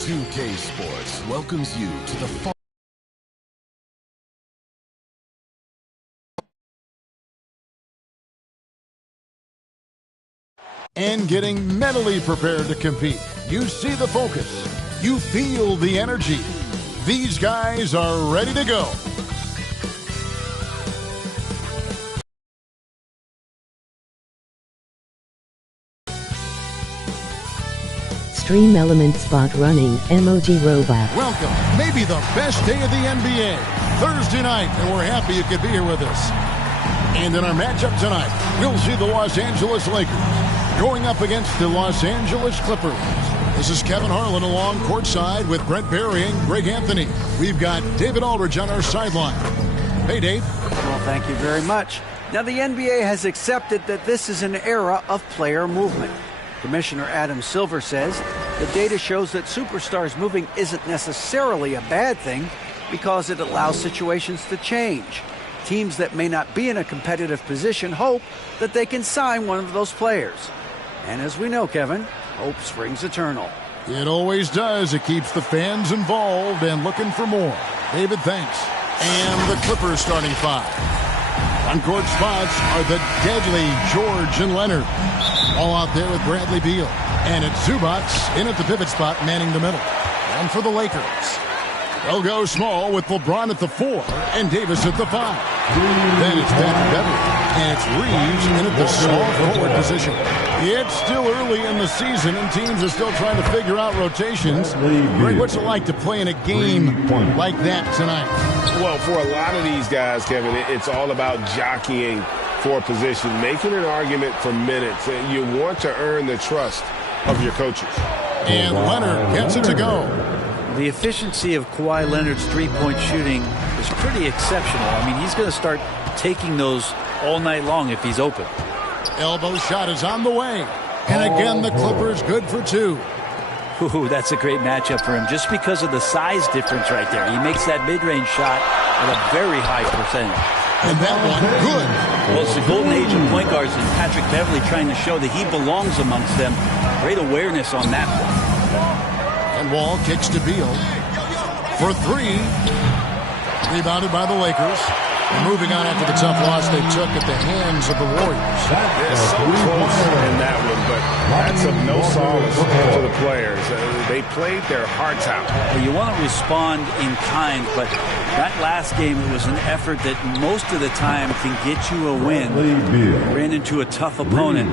2K Sports welcomes you to the fun and getting mentally prepared to compete. You see the focus. You feel the energy. These guys are ready to go. Stream Element Spot Running, Emoji Robot. Welcome, maybe the best day of the NBA, Thursday night, and we're happy you could be here with us. And in our matchup tonight, we'll see the Los Angeles Lakers going up against the Los Angeles Clippers. This is Kevin Harlan along courtside with Brent Barry and Greg Anthony. We've got David Aldridge on our sideline. Hey, Dave. Well, thank you very much. Now, the NBA has accepted that this is an era of player movement. Commissioner Adam Silver says the data shows that superstars moving isn't necessarily a bad thing because it allows situations to change. Teams that may not be in a competitive position hope that they can sign one of those players. And as we know, Kevin, hope springs eternal. It always does. It keeps the fans involved and looking for more. David, thanks. And the Clippers starting five. On-court spots are the deadly George and Leonard. All out there with Bradley Beal. And it's Zubac in at the pivot spot, manning the middle. And for the Lakers, they'll go small with LeBron at the 4 and Davis at the 5. Then it's Patrick Beverley. And it's Reeves in at the small forward position. It's still early in the season, and teams are still trying to figure out rotations. Greg, what's it like to play in a game like that tonight? Well, for a lot of these guys, Kevin, it's all about jockeying for position, making an argument for minutes. You want to earn the trust of your coaches. And Leonard gets it to go. The efficiency of Kawhi Leonard's three-point shooting is pretty exceptional. I mean, he's going to start taking those all night long if he's open. Elbow shot is on the way. And again, the Clippers good for 2. Ooh, that's a great matchup for him just because of the size difference right there. He makes that mid-range shot at a very high percentage. And that one, good. Well, it's the golden age of point guards, and Patrick Beverley trying to show that he belongs amongst them. Great awareness on that one. And Wall kicks to Beal for 3. Rebounded by the Lakers. And moving on after the tough loss they took at the hands of the Warriors. They're so close in that one, but that's of no solace to the players. They played their hearts out. Well, you want to respond in kind, but that last game, it was an effort that most of the time can get you a win. Ran into a tough opponent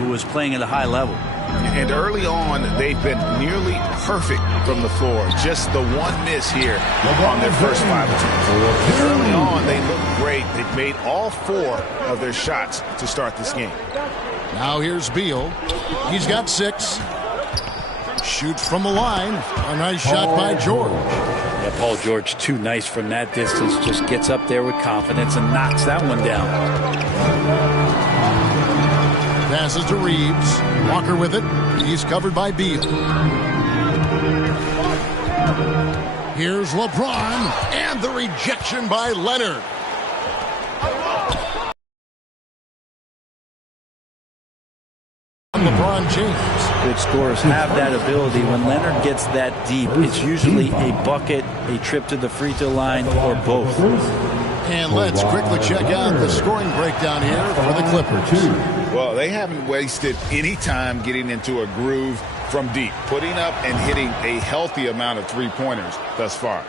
who was playing at a high level. And early on, they've been nearly perfect from the floor. Just the one miss here on their first 5 attempts. Early on, they looked great. They've made all 4 of their shots to start this game. Now here's Beal. He's got 6. Shoots from the line. A nice shot by George. Yeah, Paul George, too nice from that distance. Just gets up there with confidence and knocks that one down. Passes to Reeves. Walker with it. He's covered by Beal. Here's LeBron. And the rejection by Leonard. LeBron James. Good scorers have that ability. When Leonard gets that deep, it's usually a bucket, a trip to the free throw line, or both. And let's quickly check out the scoring breakdown here for the Clippers. Well, they haven't wasted any time getting into a groove from deep, putting up and hitting a healthy amount of three-pointers thus far.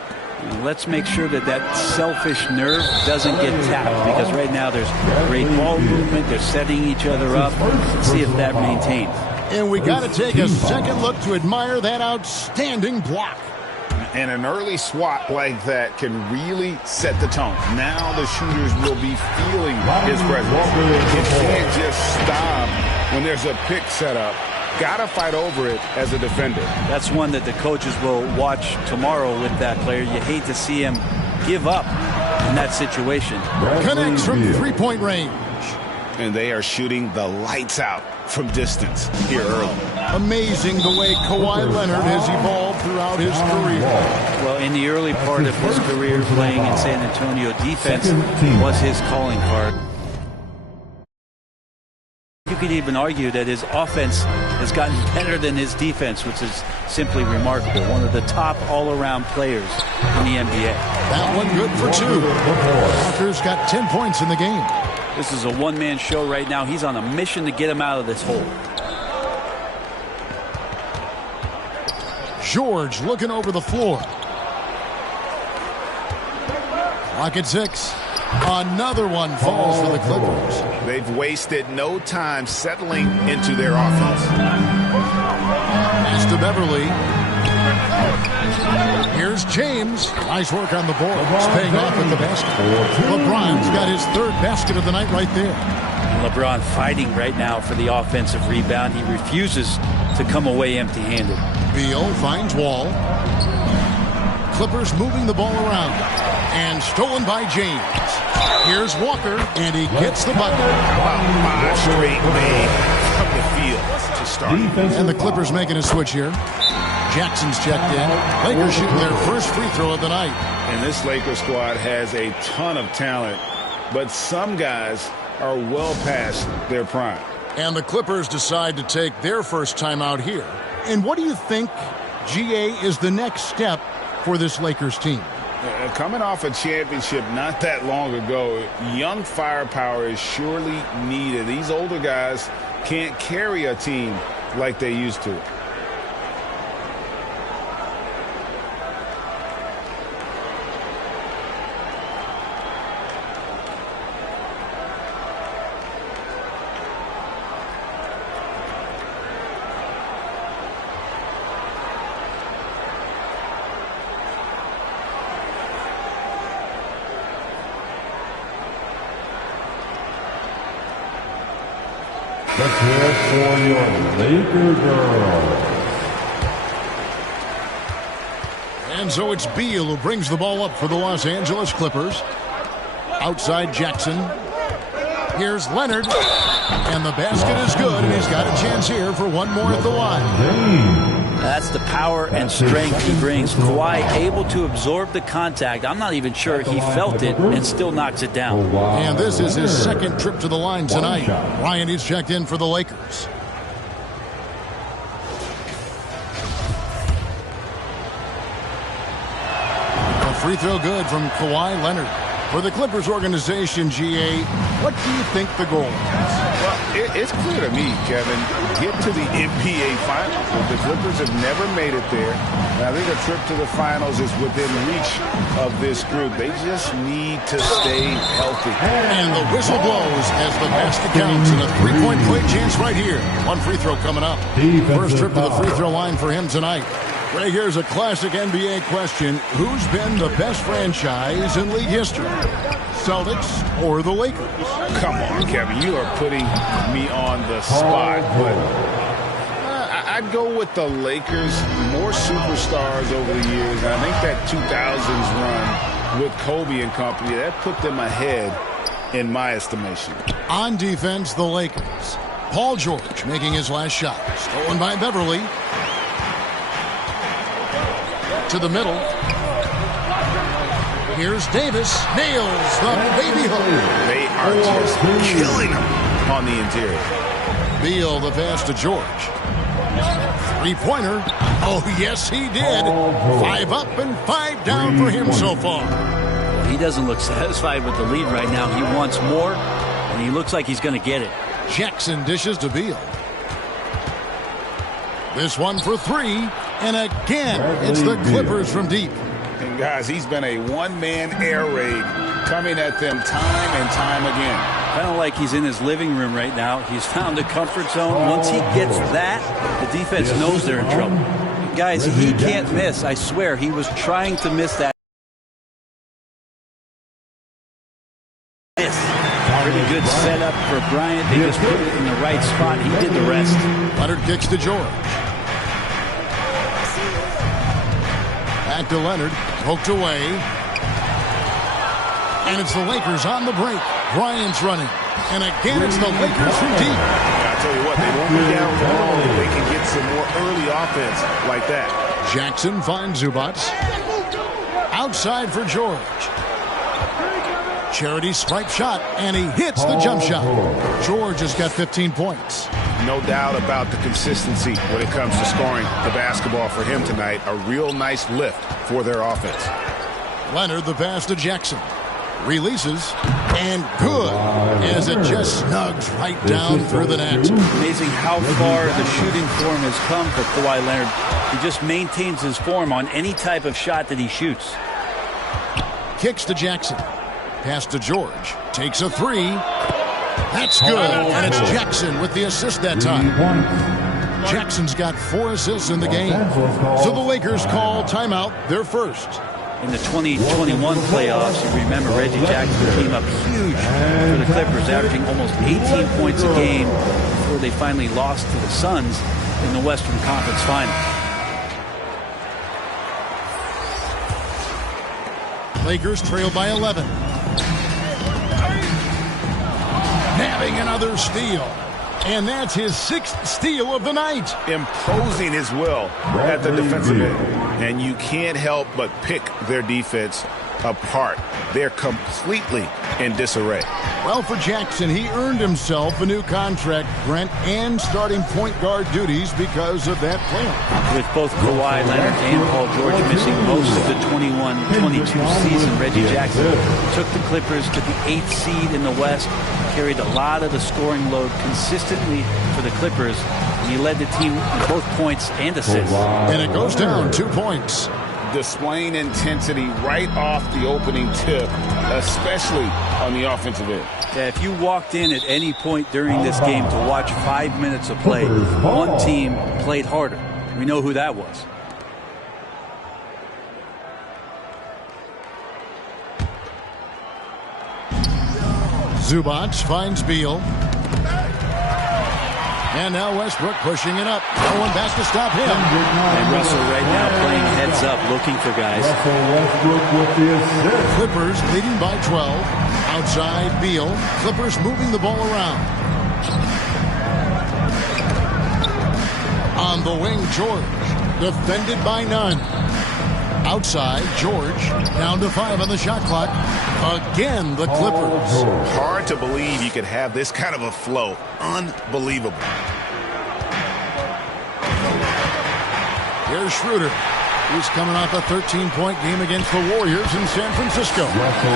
Let's make sure that that selfish nerve doesn't get tapped, because right now there's great ball movement. They're setting each other up. Let's see if that maintains. And we got to take a second look to admire that outstanding block. And an early swat like that can really set the tone. Now the shooters will be feeling his presence. You can't just stop when there's a pick set up. Got to fight over it as a defender. That's one that the coaches will watch tomorrow with that player. You hate to see him give up in that situation. Connects from three-point range. And they are shooting the lights out from distance here early. Amazing the way Kawhi Leonard has evolved throughout his career. Well, in the early part of his career playing in San Antonio, defense was his calling card. You could even argue that his offense has gotten better than his defense, which is simply remarkable. One of the top all-around players in the NBA. That one good for 2. Walker's got 10 points in the game. This is a one-man show right now. He's on a mission to get him out of this hole. George looking over the floor. Clock at 6. Another one falls for the Clippers. They've wasted no time settling into their offense. Pass to Beverly. Here's James. Nice work on the board. It's paying off at the basket. LeBron's got his 3rd basket of the night right there. LeBron fighting right now for the offensive rebound. He refuses to come away empty-handed. Beal finds Wall. Clippers moving the ball around. And stolen by James. Here's Walker, and he gets the bucket. How about 5 straight made from the field to start? And the Clippers making a switch here. Jackson's checked in. Lakers shooting their first free throw of the night. And this Lakers squad has a ton of talent, but some guys are well past their prime. And the Clippers decide to take their first time out here. And what do you think, GA, is the next step for this Lakers team? Coming off a championship not that long ago, young firepower is surely needed. These older guys can't carry a team like they used to. Let's hear it for your Laker girls. And so it's Beal who brings the ball up for the Los Angeles Clippers. Outside Jackson. Here's Leonard. And the basket is good, and he's got a chance here for one more at the line. That's the power and strength he brings. Kawhi able to absorb the contact. I'm not even sure he felt it and still knocks it down. And this is his 2nd trip to the line tonight. Ryan is checked in for the Lakers. A free throw good from Kawhi Leonard. For the Clippers organization, GA, what do you think the goal is? Well, it's clear to me, Kevin, get to the NBA Finals. The Clippers have never made it there. And I think a trip to the Finals is within reach of this group. They just need to stay healthy. And the whistle blows as the basket counts, and a 3-point play chance right here. One free throw coming up. First trip to the free throw line for him tonight. Right here's a classic NBA question. Who's been the best franchise in league history? Celtics or the Lakers? Come on, Kevin. You are putting me on the spot. But I'd go with the Lakers. More superstars over the years. And I think that 2000s run with Kobe and company, that put them ahead in my estimation. On defense, the Lakers. Paul George making his last shot. Stolen by Beverly. To the middle. Here's Davis. Nails the baby hook. They are just killing him on the interior. Beal the pass to George. 3-pointer. Oh, yes, he did. 5 up and 5 down for him so far. He doesn't look satisfied with the lead right now. He wants more, and he looks like he's going to get it. Jackson dishes to Beal. This one for 3. And again, it's the Clippers from deep. And guys, he's been a one-man air raid coming at them time and time again. Kind of like he's in his living room right now. He's found a comfort zone. Once he gets that, the defense knows they're in trouble. Guys, he can't miss. I swear, he was trying to miss that. Pretty good setup for Bryant. They just put it in the right spot. He did the rest. Leonard kicks to George. Back to Leonard. Poked away. And it's the Lakers on the break. Bryant's running. And again, it's the Lakers from deep. I'll tell you what, they won't be down long if they can get some more early offense like that. Jackson finds Zubac. Outside for George. Charity stripe shot, and he hits the jump shot. George has got 15 points. No doubt about the consistency when it comes to scoring the basketball for him tonight. A real nice lift for their offense. Leonard, the pass to Jackson. Releases, and good, as it just snugs right down through the net. Amazing how far the shooting form has come for Kawhi Leonard. He just maintains his form on any type of shot that he shoots. Kicks to Jackson. Pass to George. Takes a three. That's good, and it's Jackson with the assist that time. Jackson's got 4 assists in the game. So the Lakers call timeout, their first. In the 2021 playoffs, you remember Reggie Jackson came up huge for the Clippers, averaging almost 18 points a game before they finally lost to the Suns in the Western Conference Final. Lakers trail by 11. Nabbing another steal. And that's his 6th steal of the night. Imposing his will at the defensive end. And you can't help but pick their defense apart. They're completely in disarray. Well, for Jackson, he earned himself a new contract, Brent, and starting point guard duties because of that playoff. With both Kawhi Leonard and Paul George missing most of the 21-22 season, Reggie Jackson took the Clippers to the 8th seed in the West, carried a lot of the scoring load consistently for the Clippers, and he led the team in both points and assists. And it goes down 2 points. Displaying intensity right off the opening tip, especially on the offensive end. Yeah, if you walked in at any point during this game to watch 5 minutes of play, one team played harder. We know who that was. Zubac finds Beal. And now Westbrook pushing it up. No one back to stop him. And Russell right now playing heads up, looking for guys. Clippers leading by 12. Outside Beal. Clippers moving the ball around. On the wing, George. Defended by none. Outside, George. Down to 5 on the shot clock. Again, the Clippers. Hard to believe you could have this kind of a flow. Unbelievable. Here's Schroeder. He's coming off a 13-point game against the Warriors in San Francisco.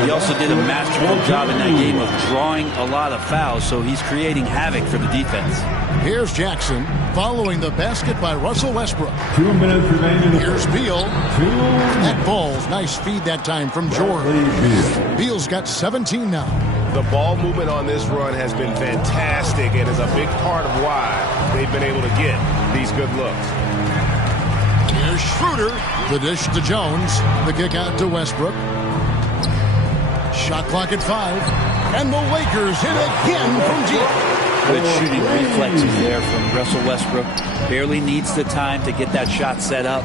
He also did a masterful job in that game of drawing a lot of fouls, so he's creating havoc for the defense. Here's Jackson following the basket by Russell Westbrook. 2 minutes remaining. Here's Beal. That ball's nice feed that time from George. Beal's got 17 now. The ball movement on this run has been fantastic and is a big part of why they've been able to get these good looks. Here's Schroeder. The dish to Jones. The kick out to Westbrook. Shot clock at 5. And the Lakers hit again from deep. Good shooting reflexes there from Russell Westbrook. Barely needs the time to get that shot set up.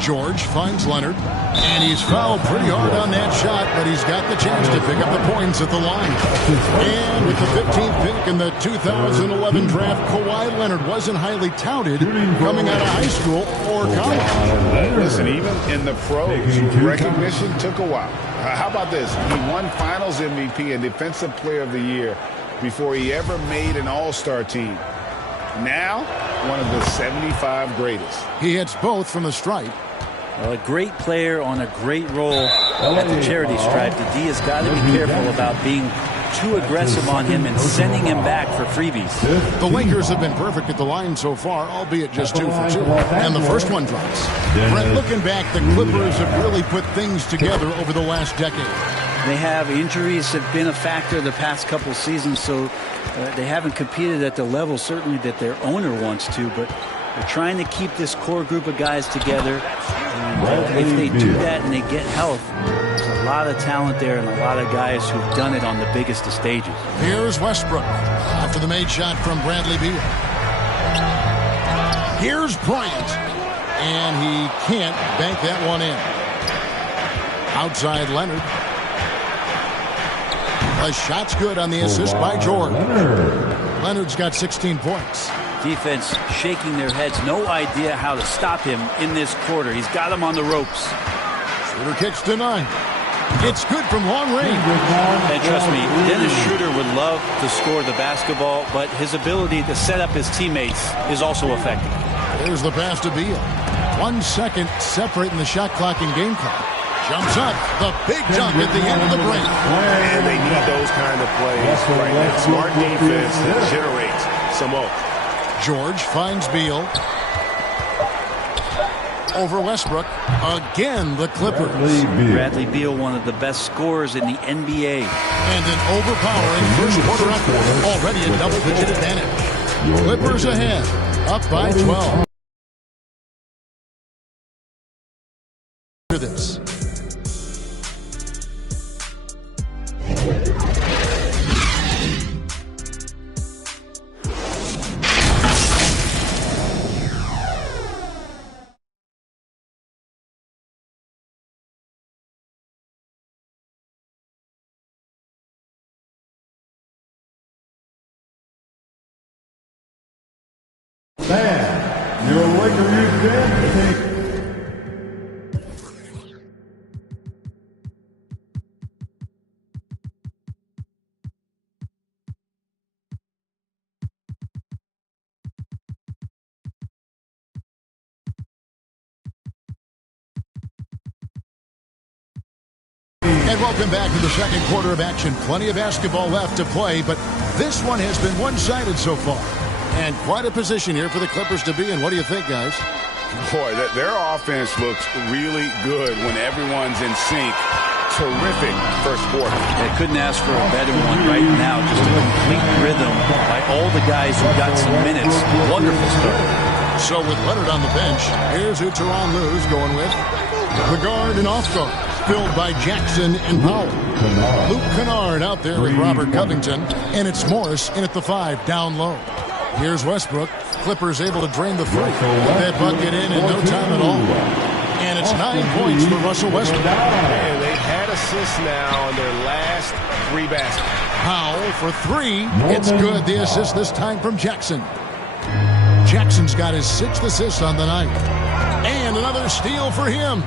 George finds Leonard. And he's fouled pretty hard on that shot, but he's got the chance to pick up the points at the line. And with the 15th pick in the 2011 draft, Kawhi Leonard wasn't highly touted coming out of high school or college. Listen, even in the pros, recognition took a while. How about this? He won Finals MVP and Defensive Player of the Year before he ever made an All-Star team. Now, one of the 75 greatest. He hits both from the stripe. Well, a great player on a great role at the charity stripe. The D has got to be careful about being too aggressive on him and sending him back for freebies. The Lakers have been perfect at the line so far, albeit just 2 for 2. And the first one drops. Brent, looking back, the Clippers have really put things together over the last decade. They have injuries have been a factor the past couple seasons, so they haven't competed at the level certainly that their owner wants to, but they're trying to keep this core group of guys together. And if they do that and they get health, there's a lot of talent there and a lot of guys who've done it on the biggest of stages. Here's Westbrook after the made shot from Bradley Beal. Here's Bryant. And he can't bank that one in. Outside Leonard. The shot's good on the assist by George. Leonard's got 16 points. Defense shaking their heads, no idea how to stop him in this quarter. He's got him on the ropes. Schroeder kicks to none. It's good from long range. And trust me, Dennis Schroeder would love to score the basketball, but his ability to set up his teammates is also effective. There's the pass to Beal. 1 second separating the shot clock and game clock. Jumps up. The big dunk at the end of the break. And they need those kind of plays right now. Smart defense that generates some more. George finds Beal. Over Westbrook. Again, the Clippers. Bradley Beal, one of the best scorers in the NBA. And an overpowering first quarter effort. Already a double-digit advantage. Clippers ahead. Up by 12. This. Fan, your Laker youth band. And welcome back to the second quarter of action. Plenty of basketball left to play, but this one has been one-sided so far. And quite a position here for the Clippers to be in. What do you think, guys? Boy, their offense looks really good when everyone's in sync. Terrific first quarter. They couldn't ask for a better one right now. Just a complete rhythm by all the guys who got some minutes. Wonderful start. So with Leonard on the bench, here's who Tyronn Lue's going with. The guard and off guard, filled by Jackson and Powell. Luke Kennard out there with Robert Covington, and it's Morris in at the 5 down low. Here's Westbrook. Clippers able to drain the three. Put that bucket in no time at all. And it's 9 points for Russell Westbrook. And they had assists now on their last 3 baskets. Powell for 3. It's good. The assist this time from Jackson. Jackson's got his 6th assist on the night. And another steal for him.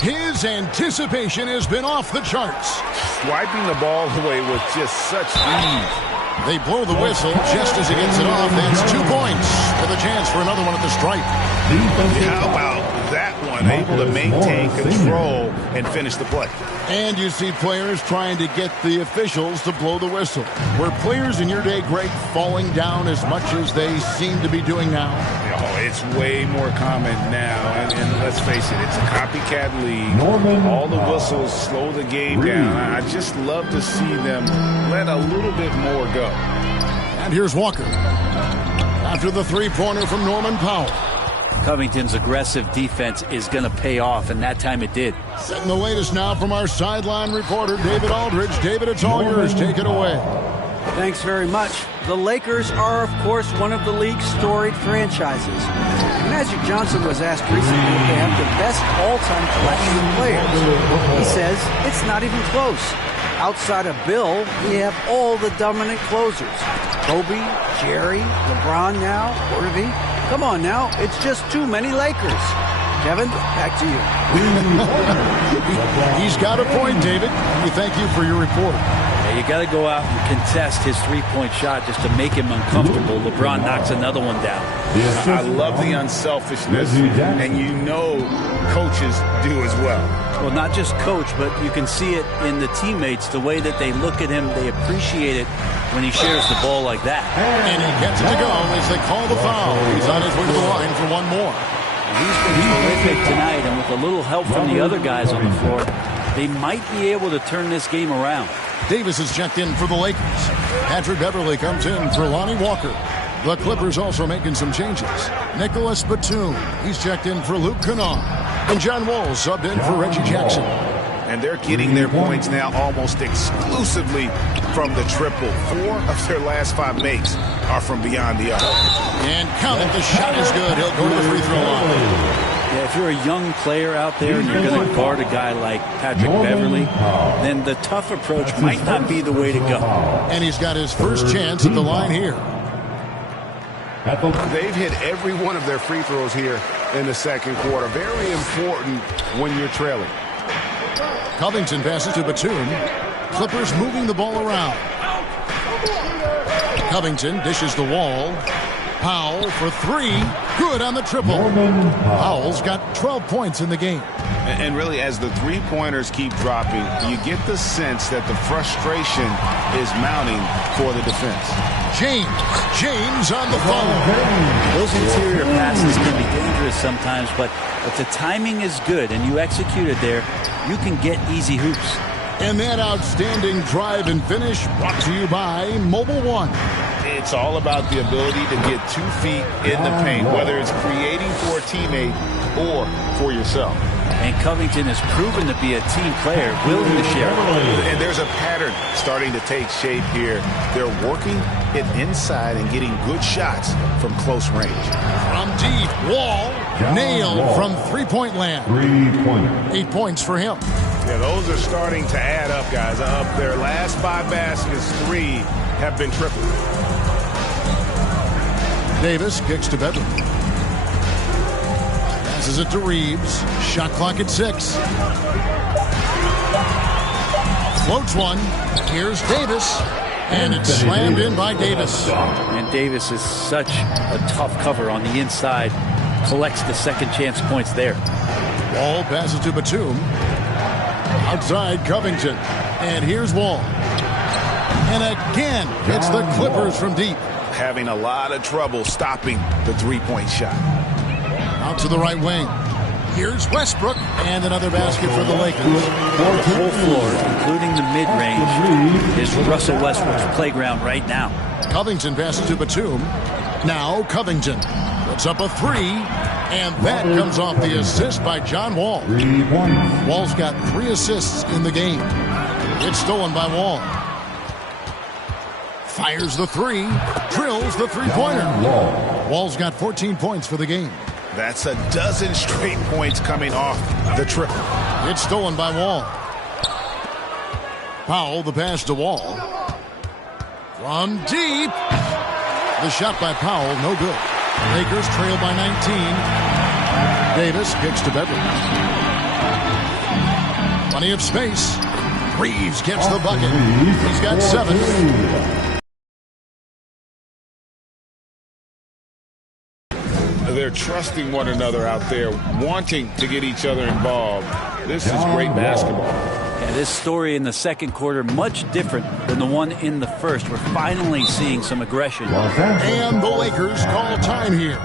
His anticipation has been off the charts. Swiping the ball away with just such ease. They blow the whistle just as he gets it off. That's 2 points with a chance for another one at the stripe. How about that one? Able to maintain control and finish the play. And you see players trying to get the officials to blow the whistle. Were players in your day, Greg, falling down as much as they seem to be doing now? Oh, it's way more common now. And let's face it, it's a copycat league. All the whistles slow the game down. I just love to see them let a little bit more go. And here's Walker. After the three-pointer from Norman Powell. Covington's aggressive defense is going to pay off, and that time it did. Setting the latest now from our sideline reporter, David Aldridge. David, it's all yours. Take it away. Thanks very much. The Lakers are, of course, one of the league's storied franchises. Magic Johnson was asked recently if they have the best all-time collection of players. He says it's not even close. Outside of Bill, we have all the dominant closers. Kobe, Jerry, LeBron now, Worthy. Come on now, it's just too many Lakers. Kevin, back to you. He's got a point, David. We thank you for your report. Yeah, you got to go out and contest his three-point shot just to make him uncomfortable. LeBron knocks another one down. I love the unselfishness, and you know coaches do as well. Well, not just coach, but you can see it in the teammates, the way that they look at him. They appreciate it when he shares the ball like that. And he gets it to go as they call the foul. He's on his way to the line for one more. He's been terrific tonight, and with a little help from the other guys on the floor, they might be able to turn this game around. Davis is checked in for the Lakers. Patrick Beverley comes in for Lonnie Walker. The Clippers also making some changes. Nicholas Batum, he's checked in for Luke Kennard. And John Wall subbed in for Reggie Jackson. And they're getting their points now almost exclusively from the triple. 4 of their last 5 makes are from beyond the arc. And count it, the shot is good. He'll go to the free throw line. Yeah, if you're a young player out there and you're going to guard a guy like Patrick Beverley, then the tough approach might not be the way to go. And he's got his first chance at the line here. They've hit every one of their free throws here in the second quarter. Very important when you're trailing. Covington passes to Batum. Clippers moving the ball around. Covington dishes the Wall. Powell for three. Good on the triple. Powell's got 12 points in the game. And really, as the three-pointers keep dropping, you get the sense that the frustration is mounting for the defense. James on the phone. Those interior passes can be dangerous sometimes, but if the timing is good and you execute it there, you can get easy hoops. And that outstanding drive and finish brought to you by Mobile One. It's all about the ability to get 2 feet in the paint, whether it's creating for a teammate or for yourself. And Covington has proven to be a team player, willing to share. And there's a pattern starting to take shape here. They're working it inside and getting good shots from close range. From deep, Wall nailed from three-point land. 3 points. 8 points for him. Yeah, those are starting to add up, guys. Their last 5 baskets, 3 have been triple. Davis kicks to Beverly. Passes it to Reeves. Shot clock at 6. Floats one. Here's Davis. And it's slammed in by Davis. And Davis is such a tough cover on the inside. Collects the second chance points there. Wall passes to Batum. Outside Covington. And here's Wall. And again, it's the Clippers from deep. Having a lot of trouble stopping the three-point shot. Out to the right wing. Here's Westbrook. And another basket for the Lakers. The whole floor, including the mid-range, is Russell Westbrook's playground right now. Covington passes to Batum. Now Covington puts up a three. And that comes off the assist by John Wall. 3 points. Wall's got 3 assists in the game. It's stolen by Wall. Fires the three. Drills the three-pointer. Wall's got 14 points for the game. That's a dozen straight points coming off the triple. It's stolen by Wall. Powell, the pass to Wall. From deep. The shot by Powell, no good. Lakers trail by 19. Davis kicks to Beverly. Plenty of space. Reeves gets the bucket. He's got 7. They're trusting one another out there, wanting to get each other involved. This is great basketball. Yeah, this story in the second quarter, much different than the one in the first. We're finally seeing some aggression. And the Lakers call time here.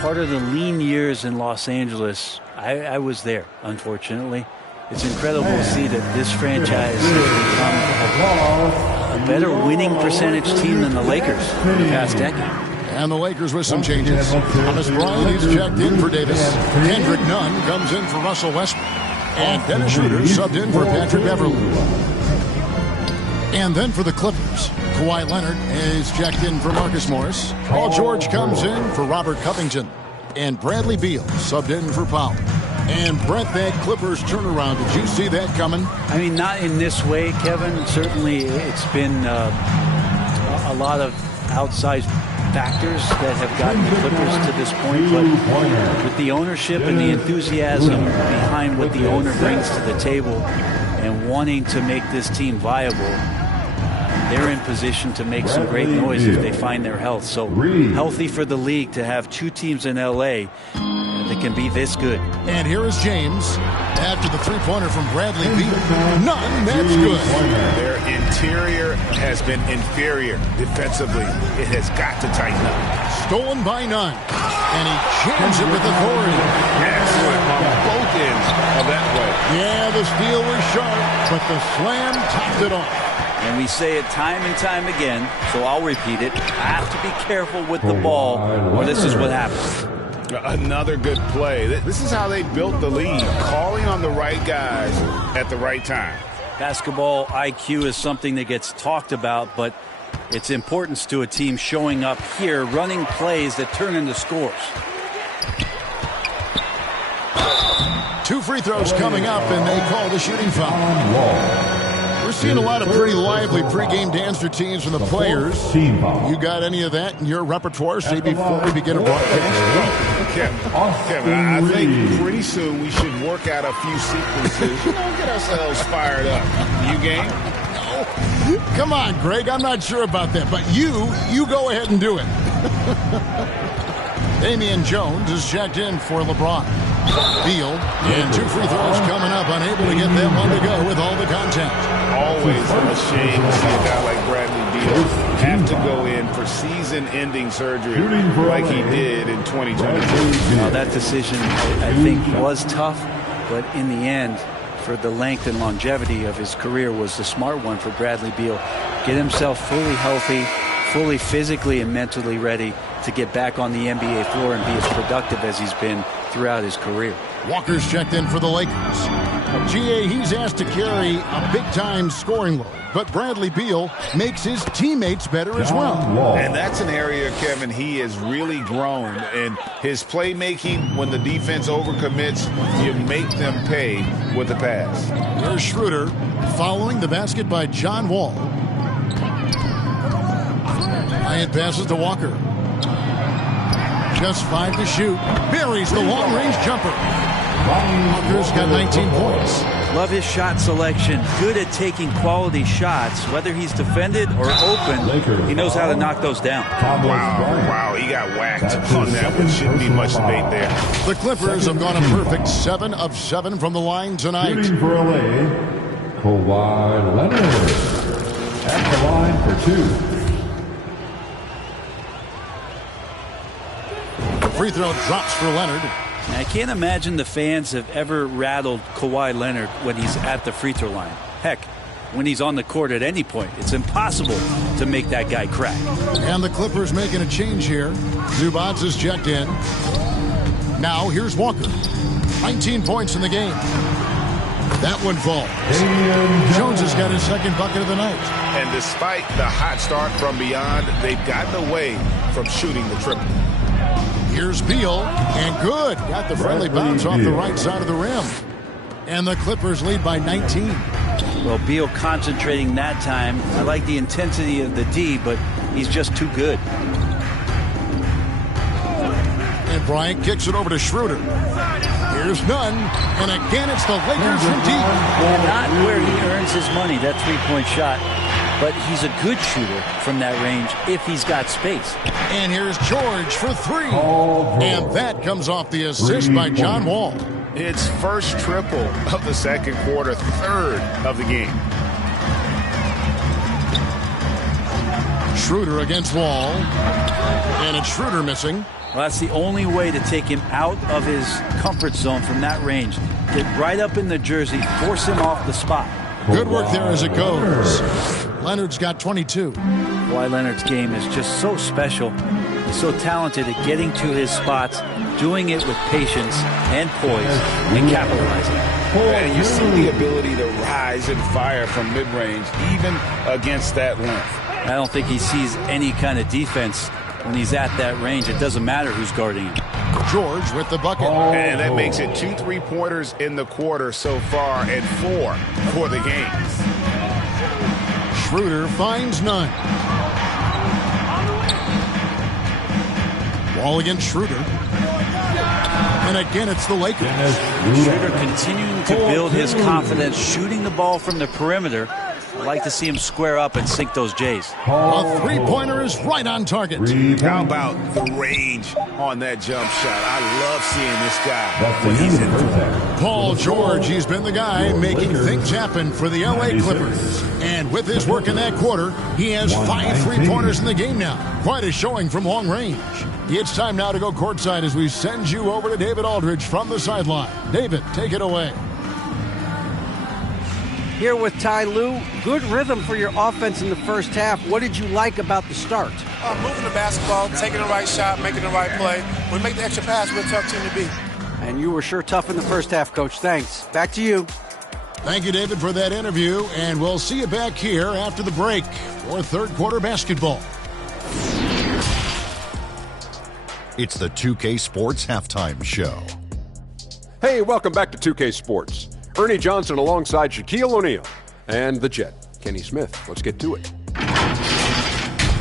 Part of the lean years in Los Angeles, I was there, unfortunately. It's incredible to see that this franchise has become a better winning percentage team than the Lakers in the past decade. And the Lakers with some changes. Thomas Bryant is checked in for Davis. Kendrick Nunn comes in for Russell Westbrook. And Dennis Schroeder subbed in for Patrick Beverly. And then for the Clippers, Kawhi Leonard is checked in for Marcus Morris. Paul George comes in for Robert Covington. And Bradley Beal subbed in for Powell. And Brett, that Clippers turnaround, did you see that coming? I mean, not in this way, Kevin. Certainly it's been a lot of outsized factors that have gotten the Clippers to this point, but with the ownership and the enthusiasm behind what the owner brings to the table and wanting to make this team viable, they're in position to make some great noise if they find their health. So healthy for the league to have 2 teams in LA that can be this good. And here is James after the three-pointer from Bradley Beal. None, that's good. Their interior has been inferior defensively. It has got to tighten up. Stolen by Nunn. And he jams it with authority. Excellent on both ends of that play. Yeah, the steal was sharp, but the slam topped it off. And we say it time and time again, so I'll repeat it. I have to be careful with the ball, or this is what happens. Another good play. This is how they built the lead, calling on the right guys at the right time. Basketball IQ is something that gets talked about, but its importance to a team showing up here, running plays that turn into scores. 2 free throws coming up, and they call the shooting foul. We're seeing a lot of pretty lively pregame dance routines from the players. You got any of that in your repertoire, say, before we begin a broadcast? Kevin, I think pretty soon we should work out a few sequences, get ourselves fired up. You game? No. Come on, Greg, I'm not sure about that, but you go ahead and do it. Damian Jones is checked in for LeBron. Beal, and 2 free throws coming up, unable to get that one to go with all the contact. Always a shame to see a guy like Bradley Beal have to go in for season-ending surgery like he did in 2022. That decision, I think, was tough, but in the end, for the length and longevity of his career, was the smart one for Bradley Beal. Get himself fully healthy, fully physically and mentally ready to get back on the NBA floor and be as productive as he's been throughout his career. Walker's checked in for the Lakers. GA, he's asked to carry a big-time scoring load, but Bradley Beal makes his teammates better as well. And that's an area, Kevin, he has really grown. And his playmaking, when the defense overcommits, you make them pay with the pass. Here's Schroeder following the basket by John Wall. Bryant passes to Walker. Just 5 to shoot. Buries the long-range jumper. Walker's got 19 points. Love his shot selection. Good at taking quality shots. Whether he's defended or open, he knows how to knock those down. Wow, he got whacked on that one. Shouldn't be much debate there. The Clippers have gone a perfect 7 of 7 from the line tonight. Shooting for LA, Kawhi Leonard. At the line for 2. Free throw drops for Leonard. I can't imagine the fans have ever rattled Kawhi Leonard when he's at the free throw line. Heck, when he's on the court at any point, it's impossible to make that guy crack. And the Clippers making a change here. Zubac is checked in. Now here's Walker. 19 points in the game. That one falls. Jones has got his second bucket of the night. And despite the hot start from beyond, they've gotten away from shooting the triple. Here's Beal, and good. Got the friendly bounce off the right side of the rim. And the Clippers lead by 19. Well, Beal concentrating that time. I like the intensity of the D, but he's just too good. And Bryant kicks it over to Schroeder. Here's Nunn, and again it's the Lakers from deep. Not where he earns his money, that three-point shot. But he's a good shooter from that range if he's got space. And here's George for 3. And that comes off the assist by John Wall. It's first triple of the second quarter, third of the game. Schroeder against Wall. And it's Schroeder missing. Well, that's the only way to take him out of his comfort zone from that range. Get right up in the jersey, force him off the spot. Good work there as it goes. Leonard's got 22. Kawhi Leonard's game is just so special. He's so talented at getting to his spots, doing it with patience and poise, and capitalizing. And you see the ability to rise and fire from mid-range, even against that length. I don't think he sees any kind of defense when he's at that range. It doesn't matter who's guarding him. George with the bucket. And that makes it 2 3-pointers in the quarter so far and 4 for the game. Schroeder finds none. Wall against Schroeder. And again, it's the Lakers. Schroeder continuing to build his confidence, shooting the ball from the perimeter. I'd like to see him square up and sink those J's. A three-pointer is right on target. How about the range on that jump shot? I love seeing this guy when he's in there. Paul George, he's been the guy making things happen for the LA Clippers. And with his work in that quarter, he has 5 three-pointers in the game now. Quite a showing from long range. It's time now to go courtside as we send you over to David Aldridge from the sideline. David, take it away. Here with Ty Lue, good rhythm for your offense in the first half. What did you like about the start? Moving the basketball, taking the right shot, making the right play. When we make the extra pass, we're a tough team to beat. And you were sure tough in the first half, Coach. Thanks. Back to you. Thank you, David, for that interview. And we'll see you back here after the break for third quarter basketball. It's the 2K Sports Halftime Show. Hey, welcome back to 2K Sports. Ernie Johnson alongside Shaquille O'Neal. And the Jet, Kenny Smith. Let's get to it.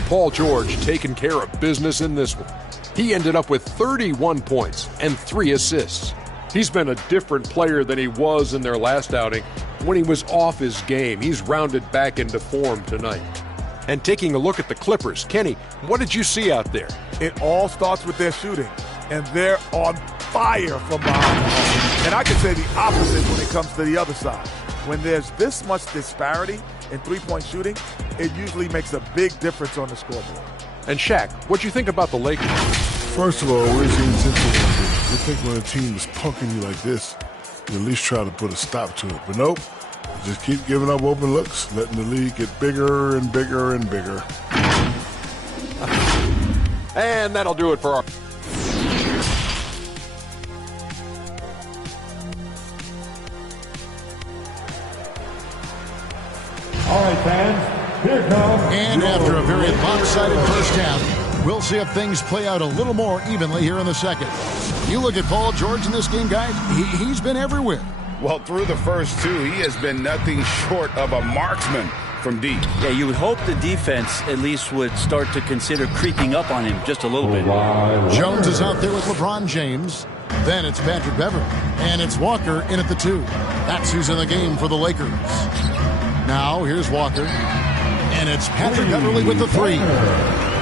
Paul George taking care of business in this one. He ended up with 31 points and 3 assists. He's been a different player than he was in their last outing when he was off his game. He's rounded back into form tonight. And taking a look at the Clippers, Kenny, what did you see out there? It all starts with their shooting, and they're on fire from behind the arc. And I can say the opposite when it comes to the other side. When there's this much disparity in three-point shooting, it usually makes a big difference on the scoreboard. And Shaq, what'd you think about the Lakers? First of all, where's the intensity? You think when a team is punking you like this, you at least try to put a stop to it. But nope, just keep giving up open looks, letting the league get bigger and bigger and bigger. And that'll do it for our... All right, fans, here comes... And after a very lopsided first half, we'll see if things play out a little more evenly here in the second. You look at Paul George in this game, guys, he's been everywhere. Well, through the first two, he has been nothing short of a marksman from deep. Yeah, you would hope the defense at least would start to consider creeping up on him just a little bit. Jones is out there with LeBron James. Then it's Patrick Beverley. And it's Walker in at the 2. That's who's in the game for the Lakers. Now, here's Walker. And it's Patrick Beverley with the 3.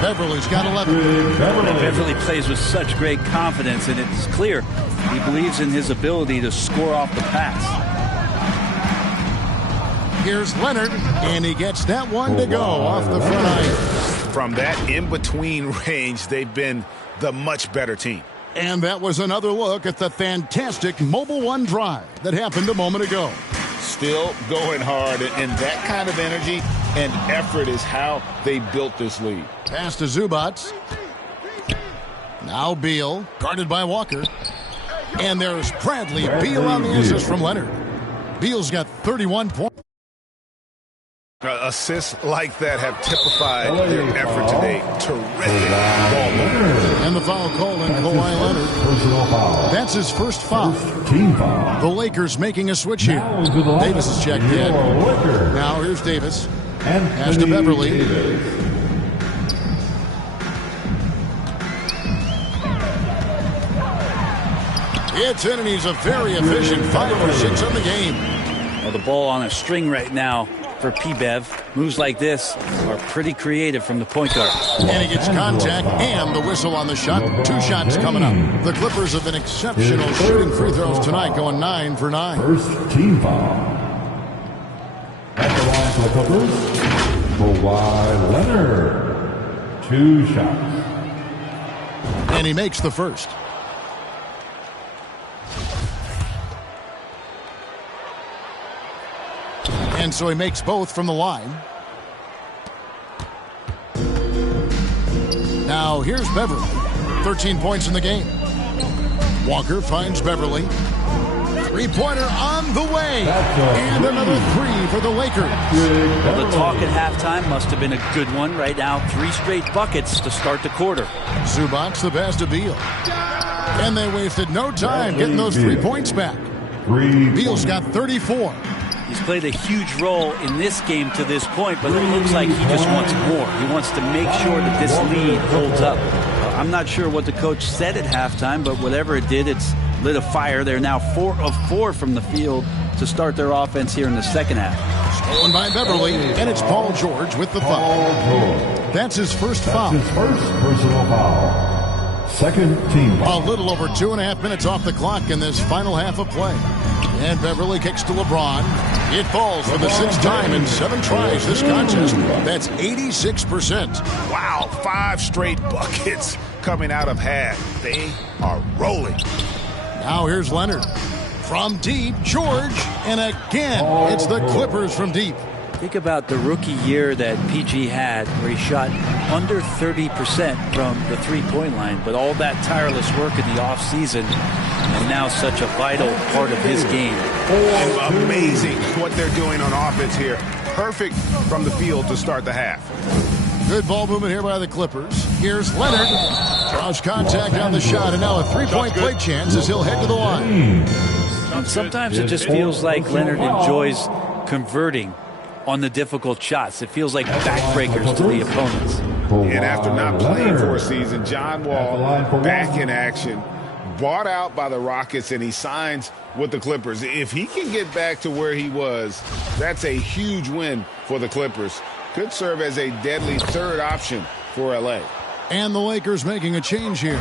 Beverley's got 11. Beverley plays with such great confidence, and it's clear he believes in his ability to score off the pass. Here's Leonard, and he gets that one to go off the front iron. From that in-between range, they've been the much better team. And that was another look at the fantastic Mobile One drive that happened a moment ago. Still going hard, and that kind of energy and effort is how they built this lead. Pass to Zubac. Now Beal, guarded by Walker. And there's Bradley Beal on the assist from Leonard. Beal's got 31 points. Assists like that have typified their effort today. Terrific ball movement. And the foul call in Kawhi Leonard. That's his first foul. Team foul. The Lakers making a switch here. Davis is checked in. Now here's Davis. Pass to Beverley. It's in, and he's a very efficient 5 for 6 on the game. Well, the ball on a string right now for P-Bev. Moves like this are pretty creative from the point guard. And he gets contact and the whistle on the shot. 2 shots coming up. The Clippers have been exceptional shooting free throws tonight, going 9 for 9. First team foul. At the line for the Clippers, Kawhi Leonard. 2 shots. And he makes the first. And so he makes both from the line. Now here's Beverley. 13 points in the game. Walker finds Beverley. 3-pointer on the way. And another 3 for the Lakers. Well, the talk at halftime must have been a good one. Right now, 3 straight buckets to start the quarter. Zubac the pass to Beal. And they wasted no time getting those 3 points back. Beal's got 34. He's played a huge role in this game to this point, but it looks like he just wants more. He wants to make sure that this lead holds up. I'm not sure what the coach said at halftime, but whatever it did, it's lit a fire. They're now 4 of 4 from the field to start their offense here in the second half. Stolen by Beverley, and it's Paul George with the foul. That's his first foul. His first personal foul. Second team foul. A little over 2.5 minutes off the clock in this final half of play. And Beverley kicks to LeBron. It falls for the 6th time in 7 tries this contest. That's 86%. Wow, 5 straight buckets coming out of half. They are rolling. Now here's Leonard. From deep, George. And again, it's the Clippers from deep. Think about the rookie year that PG had, where he shot under 30% from the three-point line, but all that tireless work in the offseason, and now such a vital part of his game. And amazing what they're doing on offense here. Perfect from the field to start the half. Good ball movement here by the Clippers. Here's Leonard. Draws contact on the shot, and now a 3-point play chance as he'll head to the line. Sometimes it just feels like Leonard enjoys converting on the difficult shots. It feels like backbreakers to the opponents. And after not playing for a season, John Wall back in action, bought out by the Rockets, and he signs with the Clippers. If he can get back to where he was, that's a huge win for the Clippers. Could serve as a deadly third option for LA. And the Lakers making a change here.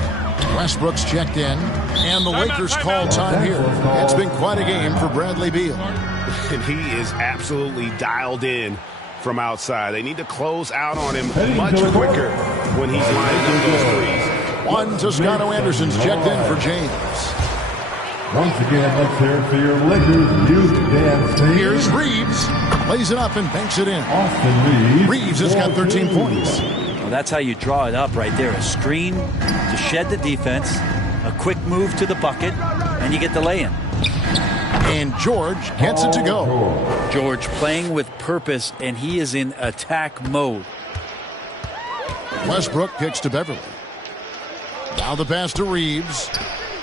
Westbrook's checked in, and the Lakers call time here. It's been quite a game for Bradley Beal. And he is absolutely dialed in from outside. They need to close out on him much quicker when he's lining up those threes. One Toscano Anderson's checked in for James. Once again, let's hear it for your Lakers youth dance team. Here's Reeves. Plays it up and banks it in. Austin Reeves. Reeves has got 13 points. Well, that's how you draw it up right there. A screen to shed the defense, a quick move to the bucket, and you get the lay-in. And George gets it to go. George playing with purpose, and he is in attack mode. Westbrook kicks to Beverly. Now the pass to Reeves.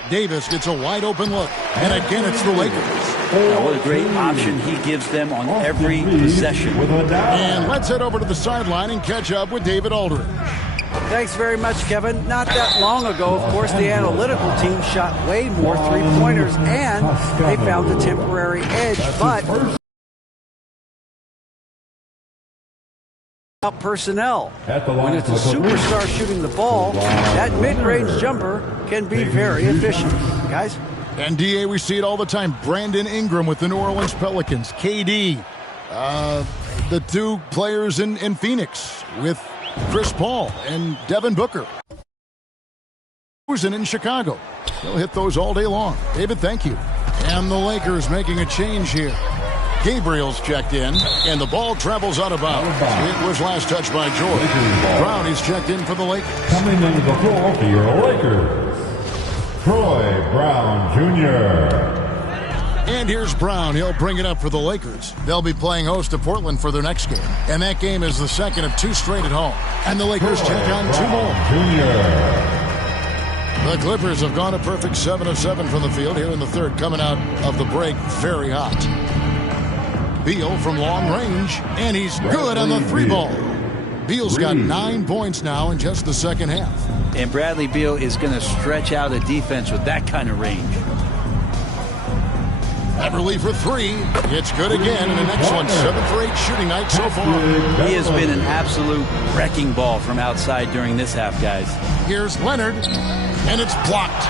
Davis gets a wide open look. And again, it's the Lakers. Now, what a great option he gives them on every possession. And let's head over to the sideline and catch up with David Aldridge. Thanks very much, Kevin. Not that long ago, of course, the analytical team shot way more three-pointers, and they found a temporary edge, but personnel. When it's a superstar shooting the ball, that mid-range jumper can be very efficient. Guys? And DA, we see it all the time. Brandon Ingram with the New Orleans Pelicans. KD, the two players in Phoenix with Chris Paul and Devin Booker. Who's in Chicago? They'll hit those all day long. David, thank you. And the Lakers making a change here. Gabriel's checked in, and the ball travels out of bounds. It was last touched by George. Brown is checked in for the Lakers. Coming into the floor for your Lakers, Troy Brown Jr. And here's Brown. He'll bring it up for the Lakers. They'll be playing host to Portland for their next game. And that game is the second of two straight at home. And the Lakers check on two more. The Clippers have gone a perfect 7 of 7 from the field here in the third, coming out of the break very hot. Beal from long range, and he's good on the three ball. Beal's got 9 points now in just the second half. And Bradley Beal is going to stretch out a defense with that kind of range. Beverly for three. It's good again, and an excellent 7 for 8 shooting night so far. He has been an absolute wrecking ball from outside during this half, guys. Here's Leonard, and it's blocked.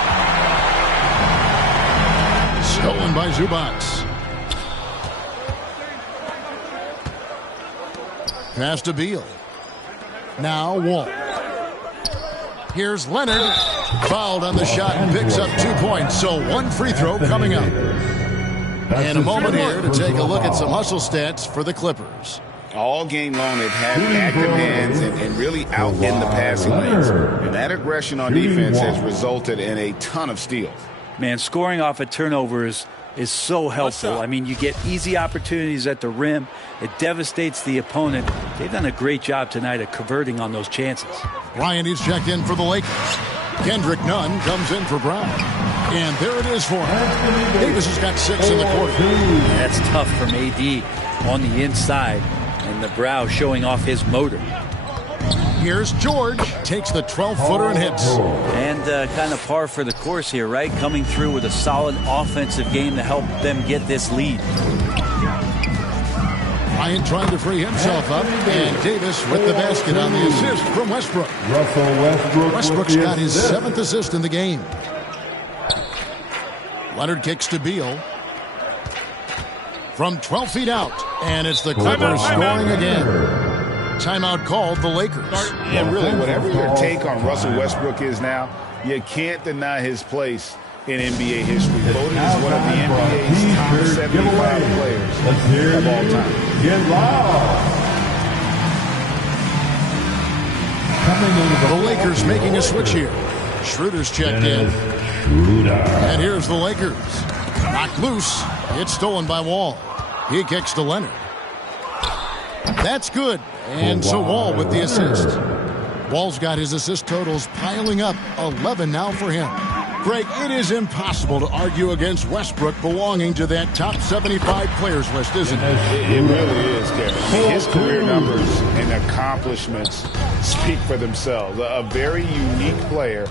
Stolen by Zubac. Pass to Beal. Now Wall. Here's Leonard. Fouled on the shot and picks up 2 points. So one free throw coming up. And a moment here to take a look at some hustle stats for the Clippers. All game long, they've had active hands and really out in the passing lanes. And that aggression on defense has resulted in a ton of steals. Man, scoring off of turnovers is so helpful. I mean, you get easy opportunities at the rim. It devastates the opponent. They've done a great job tonight of converting on those chances. Bryant is checked in for the Lakers. Kendrick Nunn comes in for Brown. And there it is for him. Davis has got 6 in the quarter. That's tough from AD on the inside. And the brow showing off his motor. Here's George. Takes the 12-footer and hits. And kind of par for the course here, right? Coming through with a solid offensive game to help them get this lead. Bryant trying to free himself up. And Davis with the basket on the assist from Westbrook. Westbrook's got his 7th assist in the game. Leonard kicks to Beal. From 12 feet out. And it's the Clippers scoring again. Timeout called the Lakers. And really, whatever your take on Russell Westbrook is now, you can't deny his place in NBA history. Voted as one of the NBA's top 75 players of all time. Get loud. The Lakers making a switch here. Schroeder's checked in. And here's the Lakers. Knocked loose. It's stolen by Wall. He kicks to Leonard. That's good. And so Wall with the assist. Wall's got his assist totals piling up. 11 now for him. Greg, it is impossible to argue against Westbrook belonging to that top 75 players list, isn't it? It really is, Kevin. His career numbers and accomplishments speak for themselves. A very unique player,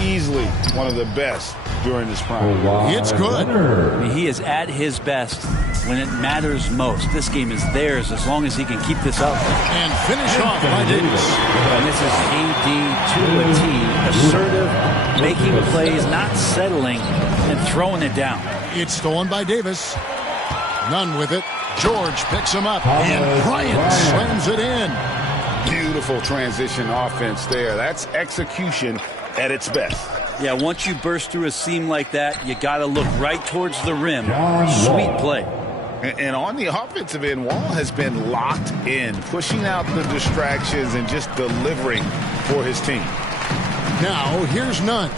easily one of the best during his prime. It's good. I mean, he is at his best when it matters most. This game is theirs as long as he can keep this up. And finish off by Davis. And this is AD to a T. Assertive, making plays, not settling, and throwing it down. It's stolen by Davis. None with it. George picks him up, and Bryant slams it in. Beautiful transition offense there. That's execution at its best. Yeah, once you burst through a seam like that, you got to look right towards the rim. Sweet play. And on the offensive end, Wall has been locked in, pushing out the distractions and just delivering for his team. Now, here's Nunn.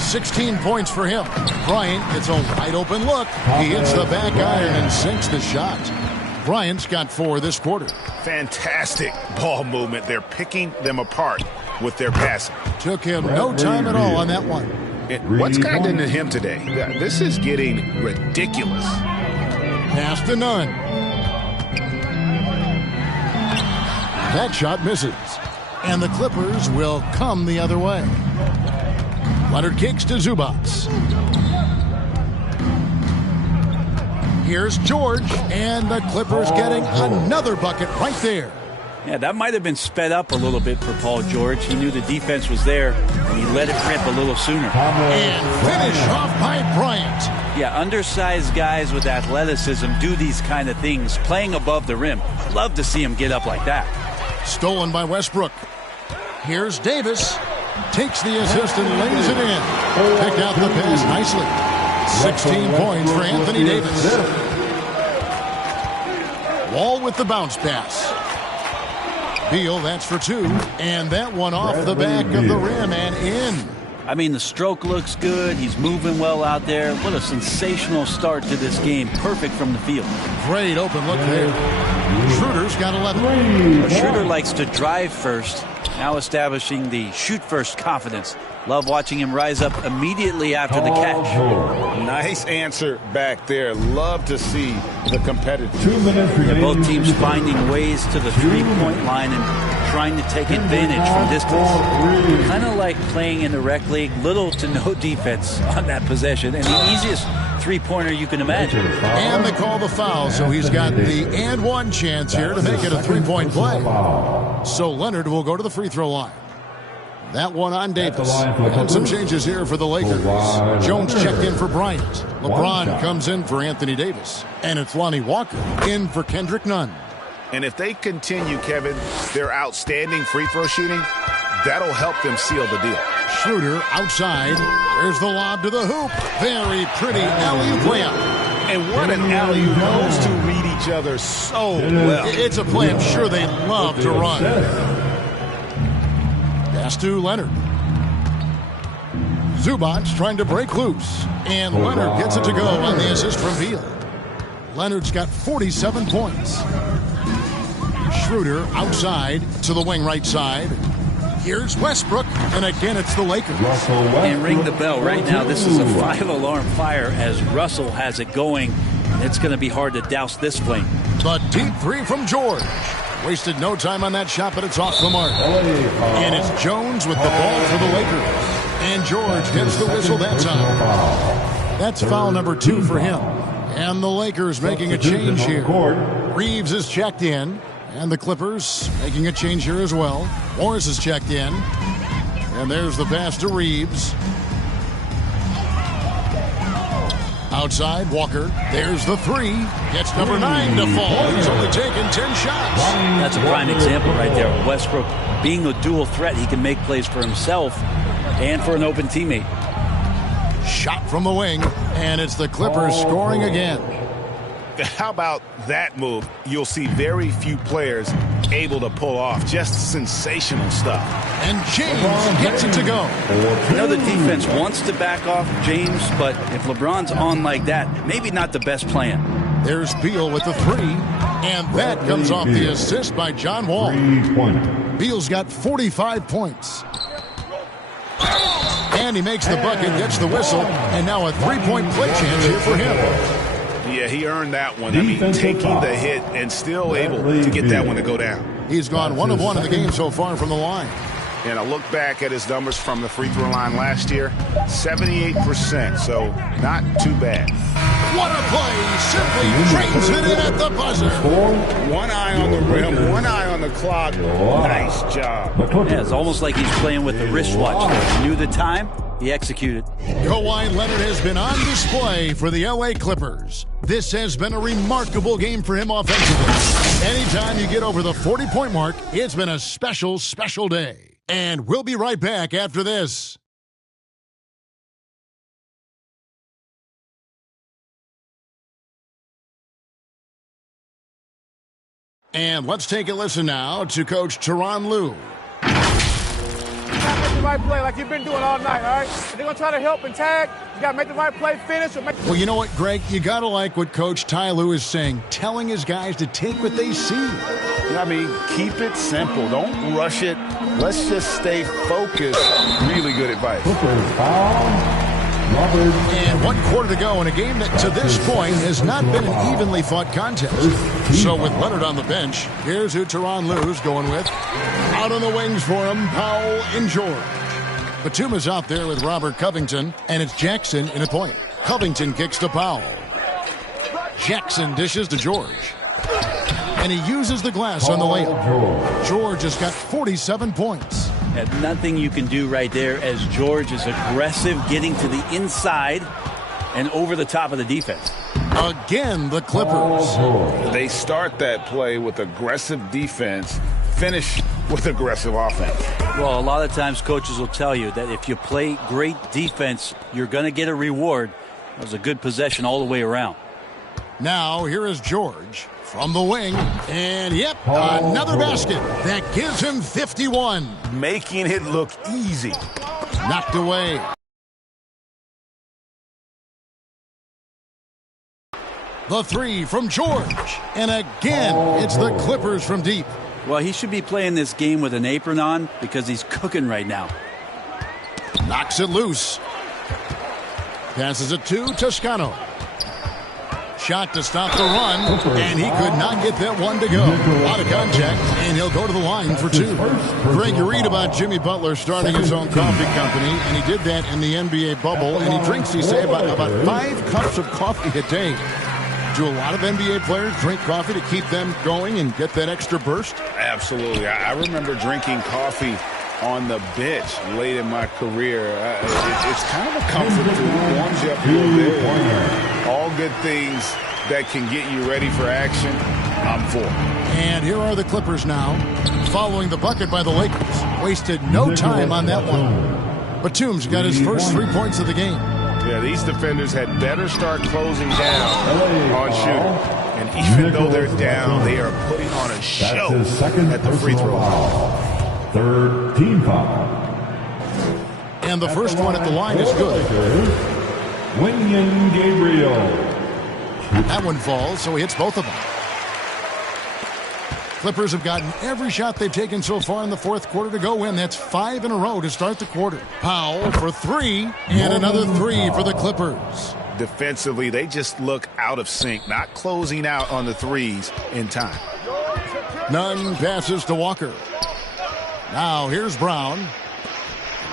16 points for him. Bryant gets a wide open look. He hits the back iron and sinks the shot. Bryant's got 4 this quarter. Fantastic ball movement. They're picking them apart with their passing. Took him no time at all on that one. What's gotten into him today? This is getting ridiculous. Pass to Nunn. That shot misses. And the Clippers will come the other way. Leonard kicks to Zubac. Here's George, and the Clippers getting another bucket right there. Yeah, that might have been sped up a little bit for Paul George. He knew the defense was there, and he let it rip a little sooner. And finish off by Bryant. Yeah, undersized guys with athleticism do these kind of things, playing above the rim. Love to see him get up like that. Stolen by Westbrook. Here's Davis. Takes the assist and lays it in. Picked out the pass nicely. 16 points for Anthony Davis. Wall with the bounce pass. Beal, that's for 2. And that one off the back of the rim and in. I mean, the stroke looks good. He's moving well out there. What a sensational start to this game. Perfect from the field. Great open look there. Schroeder's got 11. Schroeder likes to drive first. Now establishing the shoot first confidence. Love watching him rise up immediately after the catch. Nice answer back there. Love to see the competitive. 2 minutes remaining. Both teams finding ways to the three-point line and trying to take advantage from distance. Kind of like playing in the rec league. Little to no defense on that possession. And the easiest three-pointer you can imagine. And they call the foul, so he's got the and one chance here to make it a three-point play. So Leonard will go to the free throw line. That one on Davis. And some changes here for the Lakers. Jones checked in for Bryant. LeBron comes in for Anthony Davis. And it's Lonnie Walker in for Kendrick Nunn. And if they continue, Kevin, their outstanding free throw shooting, that'll help them seal the deal. Schroeder outside. There's the lob to the hoop. Very pretty alley-oop layup. And what an alley-oop. Those two read each other so well. It's a play I'm sure they love to run. Pass to Leonard. Zubac trying to break loose. And Leonard gets it to go on the assist from Beal. Leonard's got 47 points. Schroeder outside to the wing right side. Here's Westbrook, and again it's the Lakers. And ring the bell right now. This is a 5-alarm fire as Russell has it going. It's going to be hard to douse this flame. The deep 3 from George. Wasted no time on that shot, but it's off the mark. And it's Jones with the ball for the Lakers. And George gets the whistle that time. That's foul number 2 for him. And the Lakers making a change here. Reeves is checked in. And the Clippers making a change here as well. Morris is checked in. And there's the pass to Reeves. Outside, Walker. There's the 3. Gets number 9 to fall. He's only taken 10 shots. That's a prime example right there. Westbrook being a dual threat. He can make plays for himself and for an open teammate. Shot from the wing. And it's the Clippers scoring again. How about that move? You'll see very few players able to pull off. Just sensational stuff. And James gets it to go. I know the defense wants to back off James, but if LeBron's on like that, maybe not the best plan. There's Beal with the 3. And that comes off the assist by John Wall. Beal's got 45 points. And he makes the bucket, gets the whistle, and now a three-point play chance here for him. Yeah, he earned that one. I mean, taking the hit and still able to get that one to go down. He's gone 1 of 1 in the game so far from the line. And I look back at his numbers from the free throw line last year, 78%, so not too bad. What a play! Simply trains it in at the buzzer. One eye on the rim, one eye on the clock. Nice job. Yeah, it's almost like he's playing with the wristwatch. He knew the time, he executed. Kawhi Leonard has been on display for the LA Clippers. This has been a remarkable game for him offensively. Anytime you get over the 40-point mark, it's been a special, special day. And we'll be right back after this. And let's take a listen now to Coach Tyronn Lue. You gotta make the right play like you've been doing all night, all right? If they're gonna try to help and tag, you gotta make the right play, finish, or make. Well, you know what, Greg? You gotta like what Coach Ty Lue is saying, telling his guys to take what they see. I mean, keep it simple. Don't rush it. Let's just stay focused. Really good advice. And 1 quarter to go in a game that to this point has not been an evenly fought contest. So with Leonard on the bench, here's who Tyronn Lue's going with. Out on the wings for him, Powell and George. Batum is out there with Robert Covington, and it's Jackson in a point. Covington kicks to Powell. Jackson dishes to George. And he uses the glass on the layup. George has got 47 points. And nothing you can do right there as George is aggressive, getting to the inside and over the top of the defense. Again, the Clippers. They start that play with aggressive defense, finish with aggressive offense. Well, a lot of times coaches will tell you that if you play great defense, you're going to get a reward. That was a good possession all the way around. Now, here is George from the wing. And, yep, another basket. That gives him 51. Making it look easy. Knocked away. The three from George. And again, it's the Clippers from deep. Well, he should be playing this game with an apron on because he's cooking right now. Knocks it loose. Passes it to Toscano. Shot to stop the run, and he could not get that one to go. Out of contact, and he'll go to the line for 2. Greg, you read about Jimmy Butler starting his own coffee company, and he did that in the NBA bubble, and he drinks, he say, about 5 cups of coffee a day. Do a lot of NBA players drink coffee to keep them going and get that extra burst? Absolutely. I remember drinking coffee on the bench late in my career. It's kind of a comfort food, warms you up a little bit. All good things that can get you ready for action, I'm for. And here are the Clippers now, following the bucket by the Lakers. Wasted no time on that one. Batum's got his first 3 points of the game. Yeah, these defenders had better start closing down on shooting. And even though they're down, they are putting on a show at the free throw line. Third team foul. And the first one at the line is good. Wenyen Gabriel. That one falls, so he hits both of them. Clippers have gotten every shot they've taken so far in the fourth quarter to go win. That's 5 in a row to start the quarter. Powell for 3, and another 3 for the Clippers. Defensively, they just look out of sync, not closing out on the threes in time. Nunn passes to Walker. Now here's Brown.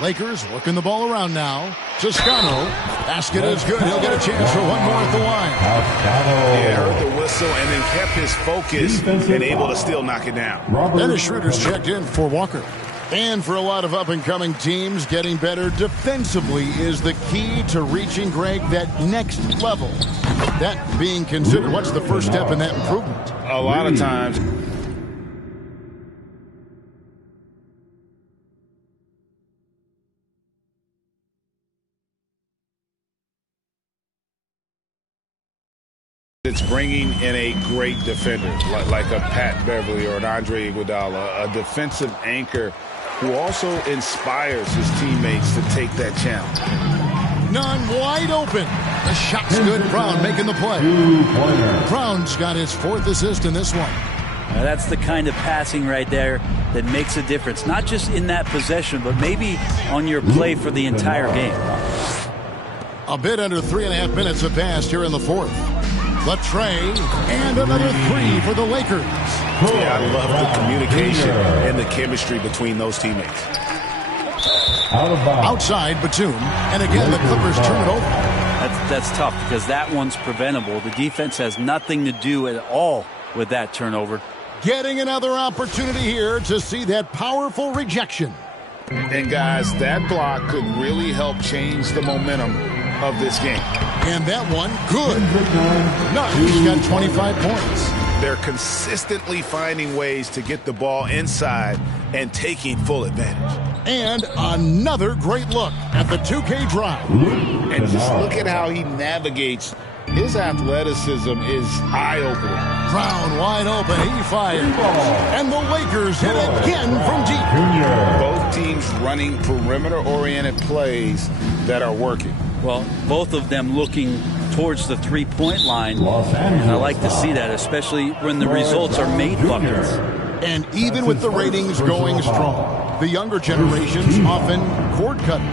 Lakers working the ball around now. Toscano. Basket is good. He'll get a chance for one more at the line. Yeah, heard the whistle and then kept his focus and able to still knock it down. Dennis Schroeder's checked in for Walker. And for a lot of up-and-coming teams, getting better defensively is the key to reaching, Greg, that next level. That being considered, what's the first step in that improvement? A lot of times. It's bringing in a great defender like a Pat Beverly or an Andre Iguodala, a defensive anchor who also inspires his teammates to take that challenge. Nunn wide open. The shot's good. Brown making the play. Brown's got his 4th assist in this one. Now, that's the kind of passing right there that makes a difference, not just in that possession, but maybe on your play for the entire game. A bit under 3.5 minutes have passed here in the fourth. The tray, and another three for the Lakers. Yeah, I love the communication and the chemistry between those teammates. Outside Batum, and again the Clippers turn it over. That's tough because that one's preventable. The defense has nothing to do at all with that turnover. Getting another opportunity here to see that powerful rejection. And guys, that block could really help change the momentum of this game. And that one, good. He's got 25 points. They're consistently finding ways to get the ball inside and taking full advantage. And another great look at the 2K drive. And just look at how he navigates. His athleticism is eye-opening. Brown wide open, he fires. And the Lakers hit again from deep. Both teams running perimeter-oriented plays that are working. Well, both of them looking towards the three-point line. And I like to see that, especially when the results are made buckets. And even with the ratings going strong, the younger generations often cord cutting.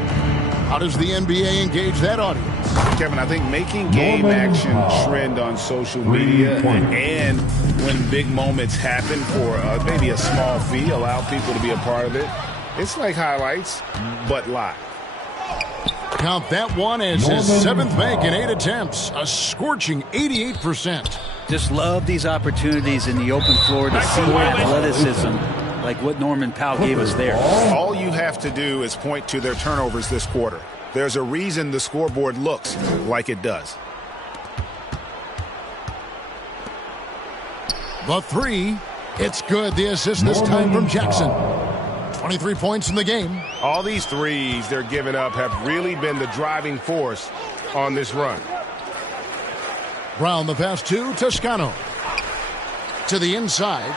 How does the NBA engage that audience? Kevin, I think making game action trend on social media and when big moments happen for maybe a small fee, allow people to be a part of it. It's like highlights, but live. Count that one as his seventh make in 8 attempts, a scorching 88%. Just love these opportunities in the open floor to see athleticism like what Norman Powell gave us there. All you have to do is point to their turnovers this quarter. There's a reason the scoreboard looks like it does. The three, it's good. The assist this time from Jackson. 23 points in the game. All these threes they're giving up have really been the driving force on this run. Brown the pass to Toscano. To the inside.